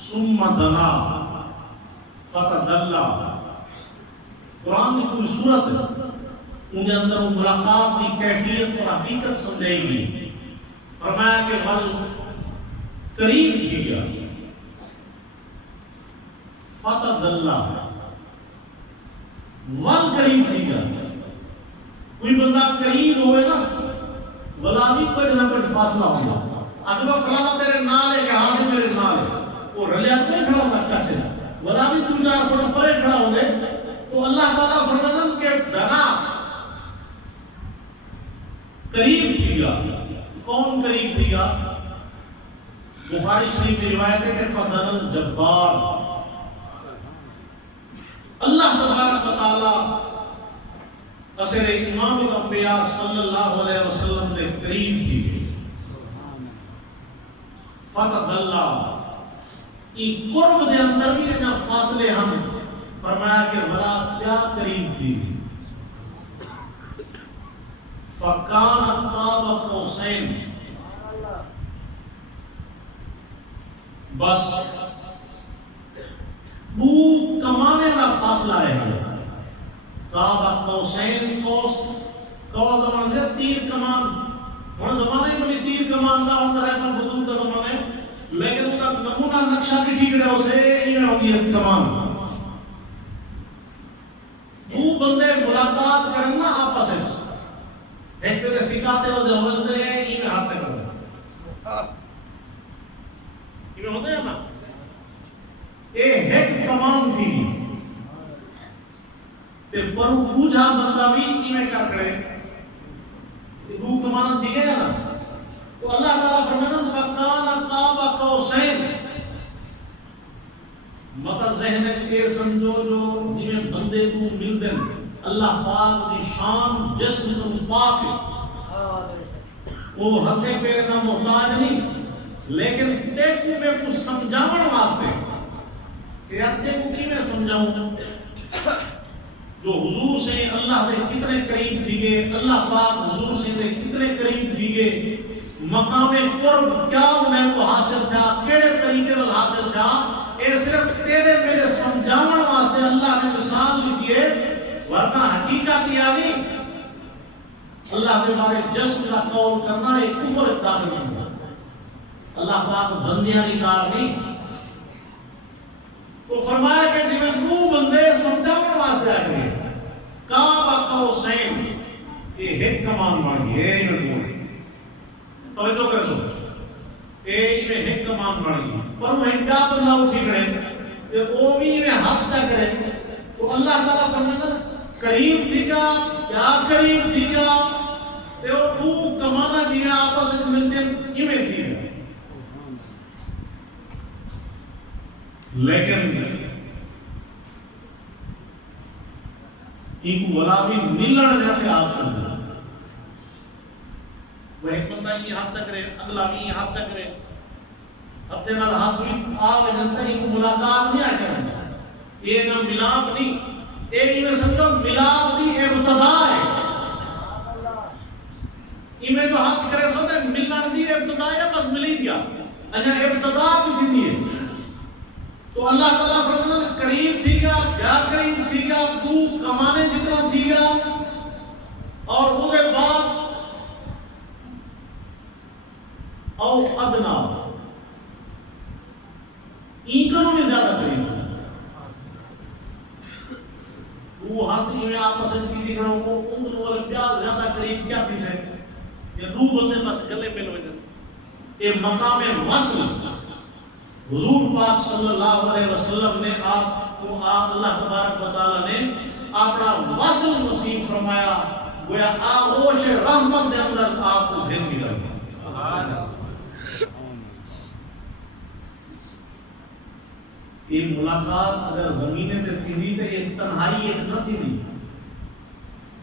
ثم دنا فتدلى قرآن کی پوری صورت ہے ان کے اندر ملاقات کی کیفیت اور حقیقت سمجھائی گئی فرمایا کہ بل قریب کیا فتدلّا ول قریب تھی گا. کوئی بندہ قریب ہوئے نا ولا بھی کوئی نہ کوئی فاصلہ ہوگا. اگر وہ فلانا تیرے نال ہے کہ ہاں سے میرے نال ہے وہ رلیا تو نہیں کھڑا ہوگا کچھ ولا بھی 2-4 فٹ پرے کھڑا ہو گئے تو اللہ تعالیٰ فرماتا کہ ڈرا قریب تھی گا. کون قریب تھی گا؟ بخاری شریف کی روایت ہے کہ فضل الجبار اللہ تبارک و تعالی اثر امام الانبیاء صلی اللہ علیہ وسلم کے قریب تھی. فضل یہ قرب دے اندر بھی اتنا فاصلے ہم فرمایا کہ بلا کیا قریب تھی. فکان قاب قوسین بس بو کمانے کا فاصلہ ہے. قاب قوسین قوس زمان دے تیر کمان ہن زمانے میں تیر کمان دا ہوندا ہے پر حضور کا زمانے لیکن اس کا نمونہ نقشہ بھی ٹھیک رہا اسے یہ ہوگی کمان. دو بندے ملاقات کرنا آپس میں ایک پہ سکھاتے ہوتے ہوتے ہیں یہ میں ہاتھ کرنا یہ میں ہوتے ہیں نا یہ ایک کمان تھی تے پر بوجھا بندہ بھی یہ میں کیا کرے دو کمان تھی گیا نا تو اللہ تعالیٰ فرماتا فکان قاب قوسین مطلب ذہن کے سمجھو جو جی میں بندے کو مل دیں اللہ پاک کی شان جسم تو پاک ہے وہ ہتھے پیرے نہ محتاج نہیں لیکن دیکھو میں کچھ سمجھاؤں واسطے کہ ہتھے کو کی میں سمجھاؤں جو حضور سے اللہ سے کتنے قریب تھی گئے اللہ پاک حضور سے کتنے قریب تھی گئے مقام قرب کیا انہیں کو حاصل تھا کیڑے طریقے پر حاصل تھا اے صرف تیرے میرے سمجھاؤں واسطے اللہ نے مثال لکھی ہے ورنہ حقیقت یہ آگی اللہ کے بارے جسم کا قول کرنا ایک کفر اقدام نہیں ہے. اللہ پاک بندیاں نکار نہیں تو فرمایا کہ جی میں دو بندے سمجھاؤں واسطے آگے کعبہ قوسین یہ ایک کمان مانگی ہے یہ میں توجہ کر سو اے میں ایک کمان مانگی پر وہ ایک جاب اللہ اٹھی کرے وہ بھی میں حق سے کرے تو اللہ تعالیٰ فرماتا قریب تھی گا کیا قریب تھی گا تو وہ کمانا جی میں آپس میں ملتے یہ میں تھی گا لیکن ایک ولا بھی ملن جیسے آپ سمجھا وہ ایک بندہ یہ ہاتھ تک رہے اگلا بھی یہ ہاتھ تک رہے ہفتے نال ہاتھ بھی آپ جنتا ہی کو ملاقات نہیں آ کرنا یہ نہ ملاپ نہیں یہ میں سمجھو ملاپ دی ابتدا ہے یہ میں جو ہاتھ کرے سو تے ملن دی ابتدا ہے بس ملی دیا اچھا ابتدا بھی تھی ہے تو اللہ تعالیٰ فرماتا قریب تھی گا کیا قریب تھی گا تو کمانے جتنا تھی گا اور وہ کے بعد او ادنا اینکروں میں زیادہ قریب تھا وہ ہاتھ میں آپ پسند کی دیکھ رہا ہوں انگل والا پیاز زیادہ قریب کیا تھی سے یہ دو بندے بس گلے پہ لوگ یہ مقام وصل حضور پاک صلی اللہ علیہ وسلم نے آپ کو اللہ تبارک و تعالی نے اپنا وصل نصیب فرمایا گویا آغوش رحمت دے اندر آپ کو دن ملا یہ ملاقات اگر زمینے سے تھی تو یہ تنہائی ایک نہ تھی نہیں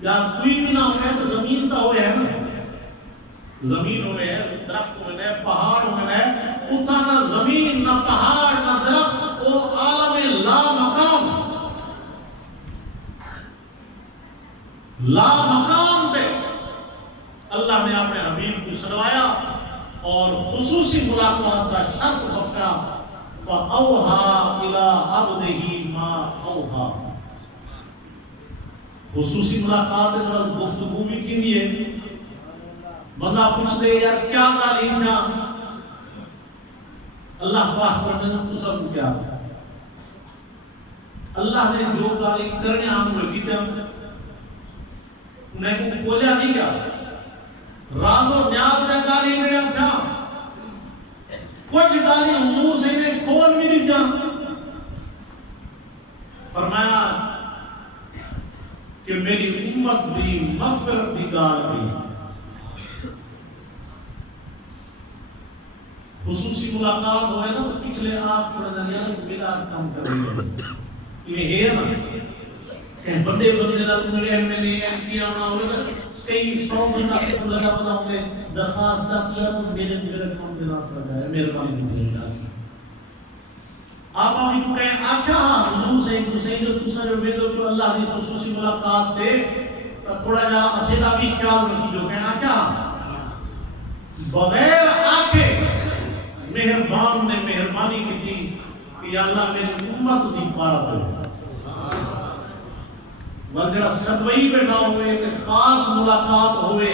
یا کوئی بھی نہ ہوئے تو زمین تو ہوئے ہے نا زمین ہوئے ہے درخت ہوئے ہے پہاڑ ہوئے ہے اتنا نہ زمین نہ پہاڑ نہ درخت وہ عالم لا مقام لا مقام پہ اللہ نے اپنے حبیب کو سروایا اور خصوصی ملاقات کا شرف بخشا فَأَوْحَا إِلَىٰ عَبْدِهِ مَا أَوْحَا خصوصی ملاقات ہے گفتگو بھی کی دیئے بندہ پوچھتے یار کیا تعلیم تھا اللہ پاک پڑھنے تو سب کیا اللہ نے جو گالی کرنے ہم ہوئے کی تھے انہیں کو کھولیا نہیں گیا راز و نیاز میں گالی میرے تھا کچھ گالی حضور سے انہیں کھول بھی نہیں تھا فرمایا کہ میری امت دی مغفرت دی گال دی خصوصی ملاقات ہوئے نا تو پچھلے آپ تھوڑا دنیا سے ملا کام کر رہی ہے انہیں ہے نا کہ بڑے بندے نال میرے M L A M P آنا ہوئے نا کئی 100 بندہ کو لگا پتا ہوں گے درخواست داخلہ تو میرے کام دے رات لگا ہے میرے کام دے رہا ہے آپ آئی کو کہیں آکھا حضور سے جو تسا جو بیدو تو اللہ دی خصوصی ملاقات دے تھوڑا جا اسیدہ بھی خیال رکھی جو کہیں آکھا بغیر آکھے مہربان نے مہربانی کی تھی کہ یا اللہ میری امت دی پارا دے وجڑا سبوئی بیٹھا ہوئے کہ خاص ملاقات ہوئے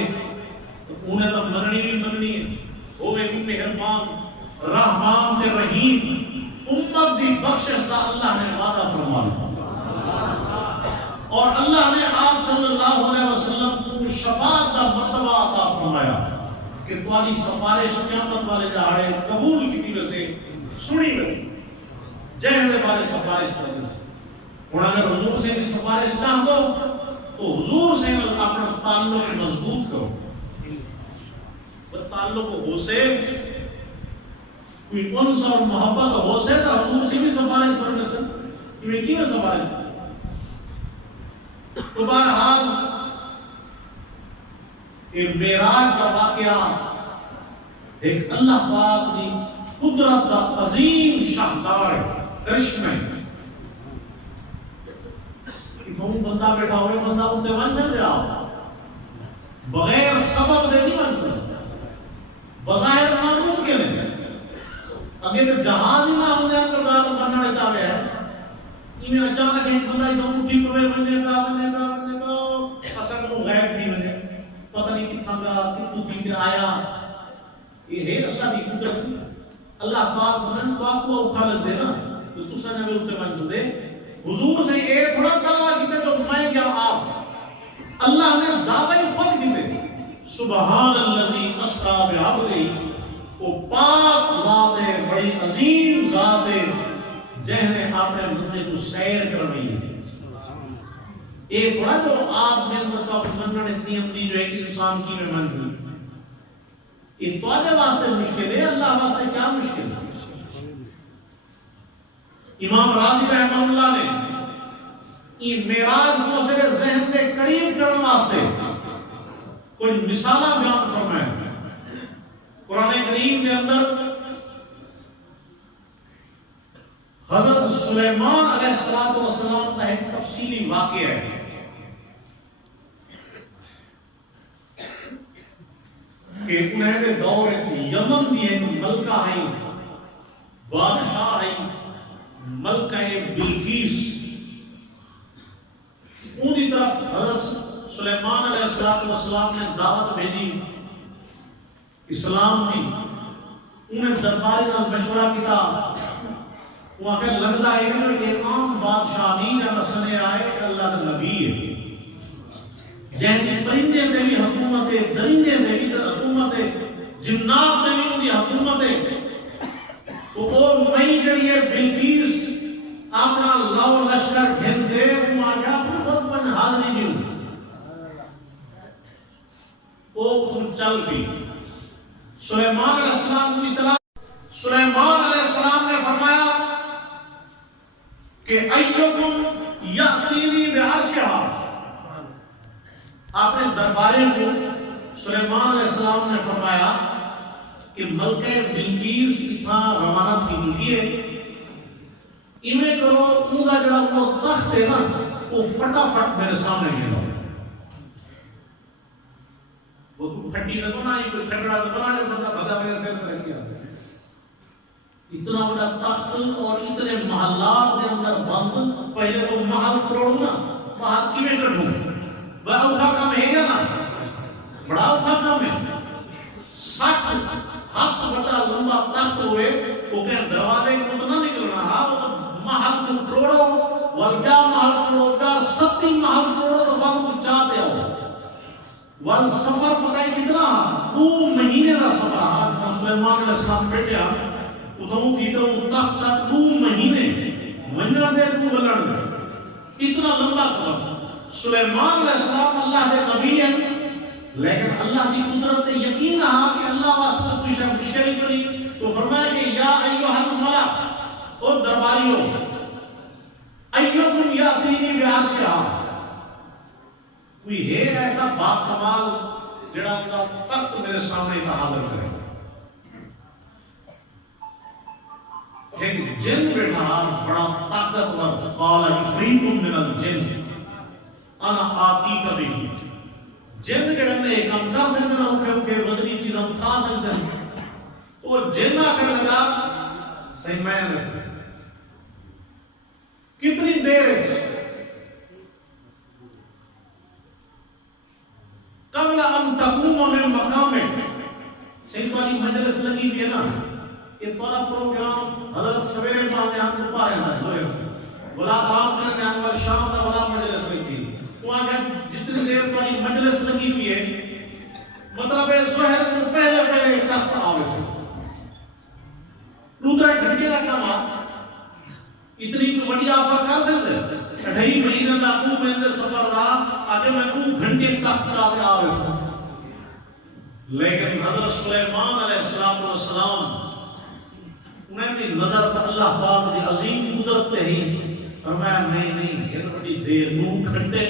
تو انہیں تو مننی بھی مننی ہے ہوئے بھی مہربان رحمان تے رحیم امت دی بخشش دا اللہ نے وعدہ فرمایا اور اللہ نے آپ صلی اللہ علیہ وسلم کو شفاعت دا مرتبہ عطا فرمایا کہ تمہاری سفارش قیامت والے دہاڑے قبول کی وجہ سے سنی وجہ جہاں دے بارے سفارش کرنا اور اگر حضور سے بھی سفارش نہ ہو تو حضور سے اپنا تعلق مضبوط کرو تعلق ہو سے کوئی انس اور محبت ہو سے تو حضور سے بھی سفارش کرنے سے تمہیں کیوں سفارش تو بہرحال یہ معراج کا واقعہ ایک اللہ پاک کی قدرت کا عظیم شاہکار کرشمہ ہے بندہ بیٹھا ہوئے بندہ انتے منزل دے آؤ بغیر سبب دے نہیں منزل بظاہر ناممکن ہے اگر جہاز ہی نہ ہونے اندر گال بننے چاہے ہے انہیں اچانک ایک بندہ ہی تو اٹھی پڑے بنے گا اصل وہ غیب تھی بنے پتہ نہیں کتنا گا کتنی دن آیا یہ ہے اللہ کی قدرت اللہ پاک فرمان تو آپ کو اٹھا لگ دے نا تو تسا نے بھی اٹھے منزل دے حضور سے یہ تھوڑا دعویٰ کیتے تو میں کیا آپ اللہ نے دعوی خود کیتے سبحان اللذی اسرا بعبدہ وہ پاک ذات ہے بڑی عظیم ذات ہے جہنے آپ نے بندے کو سیر کرنی ہے یہ تھوڑا تو آپ نے مطلب منگنے اتنی اندی جو ہے کہ انسان کی میں منزل یہ تو آجے واسطے مشکل ہے اللہ واسطے کیا مشکل ہے امام راضی رحمہ اللہ نے یہ معراج کو صرف ذہن کے قریب کرنے واسطے کوئی مثالہ بیان فرمائے قرآن کریم کے اندر حضرت سلیمان علیہ السلام کا ایک تفصیلی واقعہ ہے کہ انہیں دے دور یمن دی ایک ملکہ ہے بادشاہ ہے ملکہ بلقیس انہی طرف حضرت سلیمان علیہ السلام نے دعوت بھیجی اسلام کی انہیں درباری نال مشورہ کیتا وہ آخر لگتا ہے کہ ایک عام بادشاہ نہیں ہے سنے آئے کہ اللہ کا نبی ہے جہاں پرندے دے بھی حکومت ہے درندے دے بھی حکومت ہے جنات دے بھی ان کی حکومت ہے تو وہ مئی جڑی ہے بلقیس اپنا لاؤ لشکر گھن دے وہ آگیا خود من حاضری بھی وہ چل بھی سلیمان علیہ السلام کی اطلاع سلیمان علیہ السلام نے فرمایا کہ ایکم یأتینی بعرشہا آپ نے دربارے کو سلیمان علیہ السلام نے فرمایا کہ ملکہ بلقیس اتنا روانہ تھی دنگی ہے انہیں کرو اونگا جڑا وہ تخت ہے نا وہ فٹافٹ میرے سامنے گیا وہ پھٹی تو بنائی کوئی کھڑڑا تو بنا جو بندہ بھگا میرے سے اندر کیا اتنا بڑا تخت اور اتنے محلات کے اندر بند پہلے تو محل کروڑوں نا محل کی میں کٹھوں بڑا اٹھا کام ہے گا نا بڑا اٹھا کام ہے 60 ہاتھ بڑا لمبا تخت ہوئے وہ کہ دروازے کو تو نہ نکلنا ہاں وہ تو محل کو کروڑوں اور ول سفر پتہ ہے کتنا 2 مہینے کا سفر آج سلیمان علیہ السلام بیٹھے اتوں تھی تو تخت تک 2 مہینے منہ دے تو بلن اتنا لمبا سفر سلیمان علیہ السلام اللہ دے نبی ہیں لیکن اللہ کی قدرت تے یقین رہا کہ اللہ واسطہ کوئی شے مشکل کری تو فرمایا کہ یا ایھا الملا او درباریو ایھکم یاتینی بعرشھا کوئی ہے ایسا با کمال جڑا کا تخت میرے سامنے کا حاضر کرے ایک جن بیٹھا بڑا طاقتور قال عفریت من الجن انا آتیک بہ جن جڑے نے کام کر سکتے ہیں اوکے وزنی چیزاں اٹھا سکتے ہیں وہ جن آکر لگا صحیح میں کتنی دیر ہے قبل ان تقوم من مقامک صحیح والی مجلس لگی بھی ہے نا یہ تھوڑا پروگرام حضرت سویرے پانے ہم کو پا رہا ہے بلا کام کرنے آنے والی شام کا بلا مجلس لگی تھی تو آگے جتنی دیر والی مجلس لگی بھی ہے مطلب ہے ظہر کو پہلے تخت آوے سے دوسرا گھنٹے کا کام اتنی تو بڑی آفر کر سکتے 2.5 مہینے کا 2 مہینے سفر رہا آگے میں 2 گھنٹے تخت جاتے آوے سے لیکن حضرت سلیمان علیہ السلام انہیں دی نظر پر اللہ پاک دی عظیم قدرت پہ ہی فرمایا نہیں یہ بڑی دیر 2 گھنٹے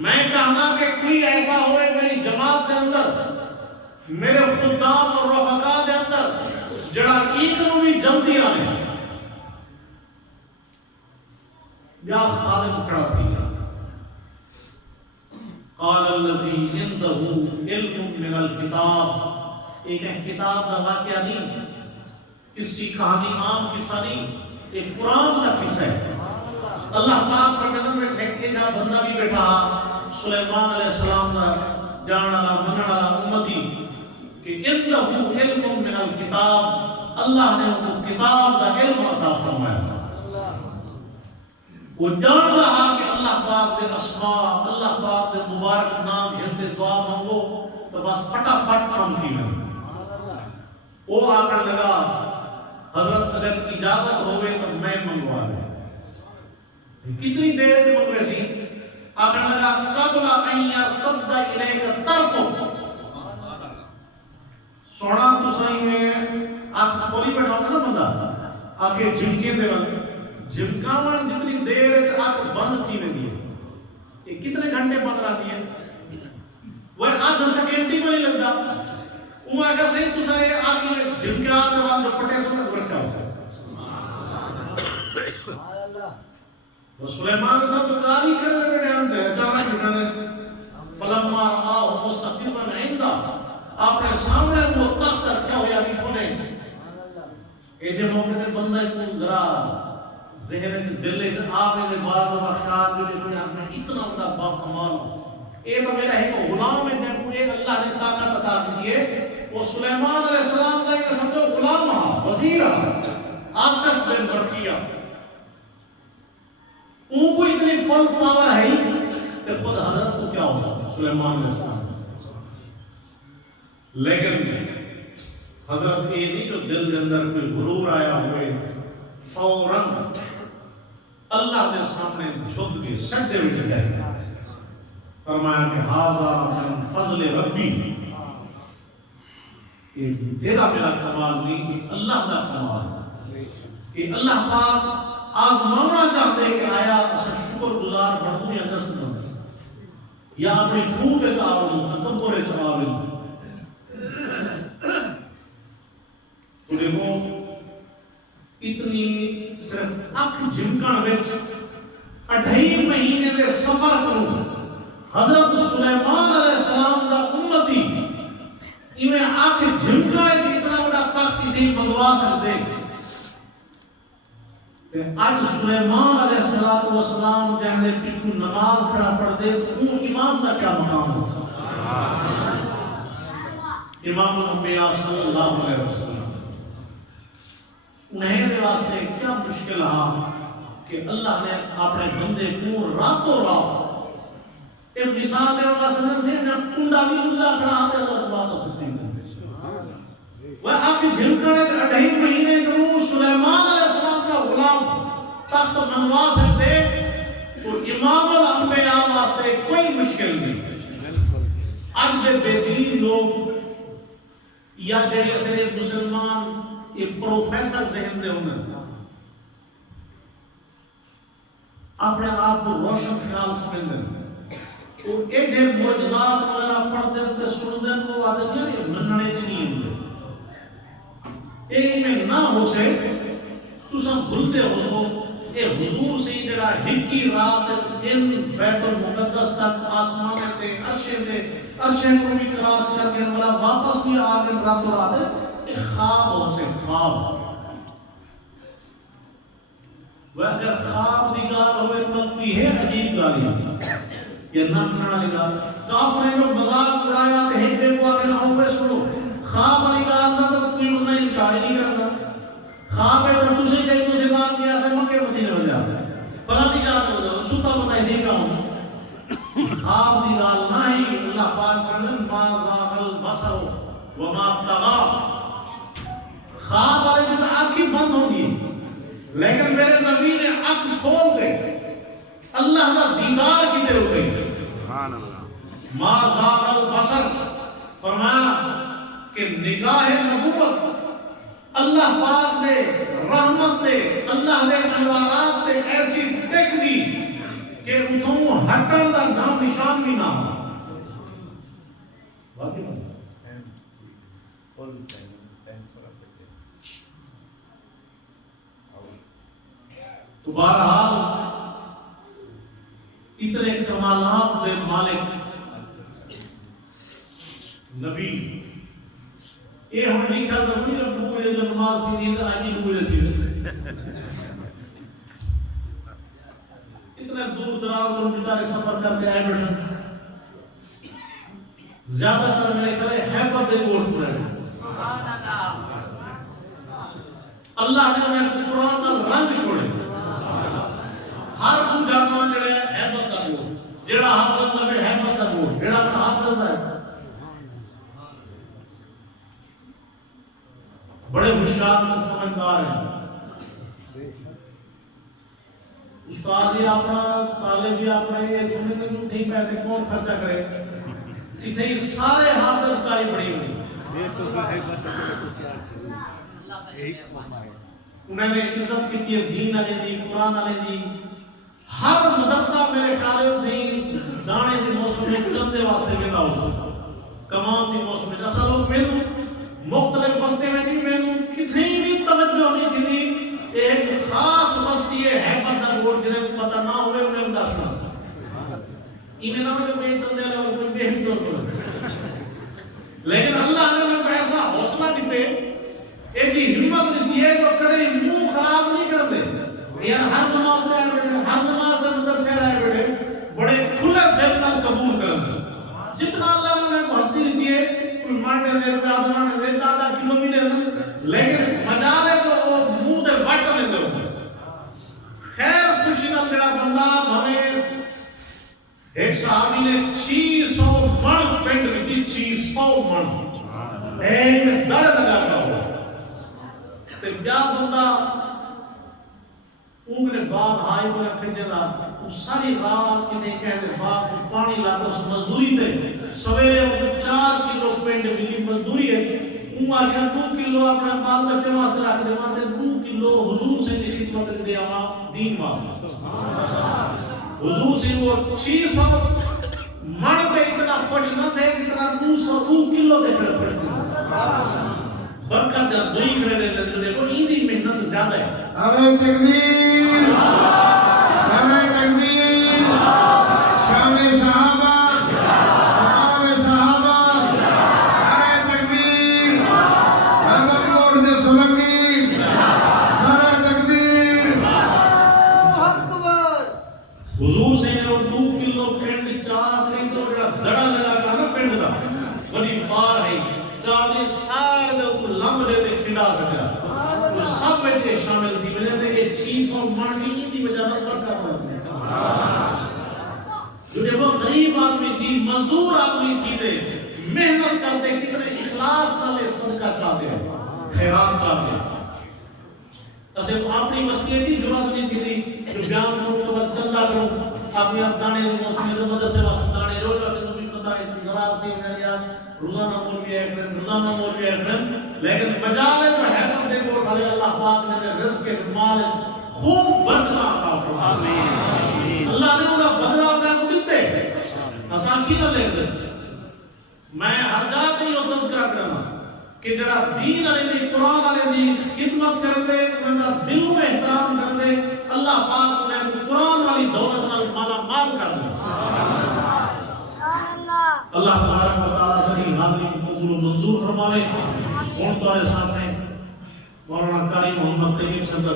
میں کہنا کہ کوئی ایسا ہوئے میری جماعت کے اندر میرے خدام اور رفقا کے اندر جڑا ایک نو بھی جلدی آنے یا خالق کھڑا تھی قال الذي عنده علم من الكتاب ایک کتاب کا واقعہ نہیں کسی کہانی عام قصہ نہیں ایک قرآن کا قصہ ہے اللہ پاک کا نظر میں ٹھیک جا بندہ بھی بیٹھا سلیمان علیہ السلام کا جان والا منن والا امتی کہ عنده علم من الكتاب اللہ نے وہ کتاب کا علم عطا فرمایا وہ جان رہا کہ اللہ پاک دے اسماء اللہ پاک دے مبارک نام جنتے دعا مانگو تو بس فٹافٹ کام کی میں وہ آکر لگا حضرت اگر اجازت ہوئے تو میں منگوا لیں کتنی دیر میں منگوے سی آکر لگا قبل ان یرتد الیک طرفک سونا تو صحیح میں آپ کولی بیٹھا ہوتا نا بندہ آکے جھمکے دے وقت جھمکاون جتنی دیر آنکھ بند تھی میں دیئے یہ کتنے گھنٹے بند رہتی ہے وہ آدھ سیکنڈ میں نہیں لگتا وہ اگر صحیح تو صحیح آنکھ جھمکا کے بعد جو پٹے سنت برکا ہو سکتا وہ سلیمان صاحب تو قاری کرنے بیٹھے ہم دے اچانک جنہوں فلما آؤ مستقیبا عندہ آپ نے سامنے وہ تخت رکھا ہو یا بھی کھولے ایجے موقع تے بندہ کو ذرا ذہن دل سے آپ نے بعض وقت جو کوئی آپ نے اتنا بڑا با کمال یہ تو میرا ہے کہ غلام ہے جب کوئی اللہ نے طاقت عطا کی ہے وہ سلیمان علیہ السلام کا ایک سمجھو غلام ہے وزیر ہے آصف بن برقیہ ان کو اتنی فل پاور ہے کہ خود حضرت کو کیا ہوتا سلیمان علیہ السلام لیکن حضرت یہ نہیں جو دل کے اندر کوئی غرور آیا ہوئے فوراً اللہ کے سامنے جھک کے سجدے میں گئے فرمایا کہ ھذا من فضل ربی یہ تیرا میرا کمال نہیں یہ اللہ کا کمال کہ اللہ پاک آزمانا چاہتے ہیں کہ آیا اسے شکر گزار بڑھوں یا نسل یا اپنی خود تعاون تکبر تعاون تو دیکھو اتنی صرف اکھ جھمکن وچ 2.5 مہینے دے سفر کروں حضرت سلیمان علیہ السلام دا امتی ایویں اکھ جھمکا ہے کہ اتنا بڑا تخت نہیں منگوا سکتے کہ آج سلیمان علیہ السلام جہاں پیچھو نماز کھڑا پڑھ دے تو وہ امام کا کیا مقام ہوگا امام الانبیاء صلی اللہ علیہ وسلم انہیں دے واسطے کیا مشکل ہے کہ اللہ نے اپنے بندے کو راتوں رات ایک مثال دے واسطے سے جب کنڈا بھی گزرا کھڑا آتے اللہ واپس سسٹم کرتے وہ آپ کی جھمکڑے 2.5 مہینے کروں سلیمان علیہ السلام کا غلام تخت منوا سکتے تو امام الانبیاء واسطے کوئی مشکل نہیں. آج دے بے دین لوگ یا جڑے اثرے مسلمان یہ پروفیسر ذہن دے ہونا اپنے آپ کو روشن خیال سمجھ دیں تو یہ جو معجزات وغیرہ پڑھتے ہیں سن دیں وہ آتے ہیں یہ مننے چنی ہوتے یہ میں نہ ہو سے تو سب بھولتے ہو سو اے حضور سے جڑا ہکی رات ان بیت المقدس تک آسمان تے عرشے کو بھی کراس کر کے والا واپس بھی آگے رات و رات اے خواب ہو سے خواب وہ اگر خواب دی گال ہوئے تو بھی ہے عجیب گالی یہ نہ کرنا لگا کافریں جو مذاق اڑایا تے ہی بے کو آگے نہ ہوئے سنو خواب والی گال دا تو کوئی بندہ انکار نہیں کرتا خواب ہے تو تجھے کہیں تجھے رات کیا ہے مکہ مدینے میں جا ہے فلانی جات ہو جاؤ ستا بتائی دے گا ہوں خواب دی گال نہ ہی اللہ پاک کردن ما زاغ البصر وما طغى خواب والے جس آنکھی بند ہوگی لیکن میرے نبی نے آنکھ کھول دے اللہ کا دیدار کی دے ہوتے ما زاغ البصر فرمایا کہ نگاہ نبوت اللہ پاک نے رحمت دے اللہ نے انوارات دے ایسی ٹیک دی کہ اتھوں ہٹن دا نام نشان بھی نہ ہو تو بہرحال اتنے کمالات دے مالک نبی یہ ہم لکھا تھا نہیں جب بوئے جو نماز سی نیند آجی بوئے تھی اتنے دور دراز اور بیچارے سفر کرتے آئے بیٹھے زیادہ تر میں کھلے حیبت دے گوٹ پر ہے اللہ نے ہمیں قرآن کا رنگ چھوڑے ہر پوجا مان جڑے حیبت کا گوٹ جڑا حافظ نبی حیبت کا گوٹ جڑا اپنا حافظ ہے بڑے ہوشیار سمجھدار ہیں استاد ہی اپنا طالب ہی اپنا یہ سمجھتے ہیں تھی پیسے کون خرچہ کرے اتنے ہی سارے حافظ کاری بڑی ہوئی انہوں نے عزت کی تھی دین علی دی قرآن علی دی ہر مدرسہ میرے خیال تھی دانے دی موسم میں چندے واسطے میں ہو سکتا کمان دی موسم میں اصل لوگ میں مختلف بستے میں نہیں میں کتنی بھی توجہ نہیں تھی ایک خاص بستی ہے حیبت دا گوٹ جنہیں پتہ نہ ہوئے انہیں اندازنا انہیں نہ ہوئے کوئی تندے لے اور کوئی بہن دور کرے لیکن اللہ نے انہیں کو ایسا حوصلہ دیتے ایک ہی ہمت دیتی ہے تو کرے منہ خراب نہیں کر دے یار ہر نماز لے بیٹھے ہر نماز دے مدرسے لے بیٹھے بڑے کھلے دل نال قبول کر دے جتنا اللہ نے انہیں کو ہستی دیتی ہے کوئی مانڈے دے روپے آدھوانے دے دادا کلومیٹر لیکن مجالے تو وہ منہ دے بٹ لے دے خیر خوشی نہ تیرا بندہ ہمیں ایک صحابی نے 600 من پینٹ بھی تھی 600 من ایک میں دڑ لگا کر ہوا تو بیا بندہ اونگنے باغ ہائی کو رکھے جدا ساری رات کنے کہتے باغ پانی لاتا اس مزدوری دے سویرے 4 کلو پینٹ ملی مزدوری ہے اونگا کیا 2 کلو اپنے بال بچے واسطے رکھ دے وہاں 2 کلو حضور سے دی خدمت دے آما دین واسطے حضور سے وہ 600 من پہ اتنا خوش نہ تھے اتنا 2 کلو دے کھڑے پڑتے برکت دے دوئی کھڑے رہتے ہیں اور ایدی محنت زیادہ ہے نعرہ تکبیر نعرہ تکبیر شان صحابہ مقام صحابہ نعرہ تکبیر احمد گوڑ دے سلنگی نعرہ تکبیر حضور سے نے 2 کلو پینڈ چار کری تو دڑا لگا کر نا پینڈ دا بڑی بار ہے چاہتے سارے دے اوپر لمب لے دے کھڑا سکیا تو سب میں شامل تھی ملے تھے کہ 600 من کی دی وجہ نہ برکت رہتی ہے جو دیکھو غریب آدمی تھی، مزدور آدمی تھی دے، محنت کرتے، کتنے اخلاص نالے صدقہ چاہتے ہیں، خیرات چاہتے ہیں۔ اسے اپنی مسئلے کی جرات نہیں تھی جو بیان کروں تو بس چندہ کروں اپنی اب دانے دوں اس میں مدد سے واسط دانے رو جو کہ تمہیں پتا ہے زراعت تھی میرے روزانہ مولوی ایکڑن روزانہ مولوی ایکڑن، لیکن مجالے جو ہے تو دیکھو خالی اللہ پاک نے رزق کے مال خوب بدلہ عطا فرمائے، اللہ نے انہا بدلہ اپنے کو دیتے نسان کی نہ دیکھتے۔ میں ہر جاتے ہی وہ تذکرہ کرنا کہ جڑا دین علی دی قرآن علی دی خدمت کر دے انہاں دلوں میں احترام کر دے، اللہ پاک انہیں قرآن والی دولت نال مالا مال کر دے۔ اللہ تبارک و تعالیٰ صحیح حاضری قبول و منظور فرمائے۔ ان تارے سامنے مولانا قاری محمد طیب صاحب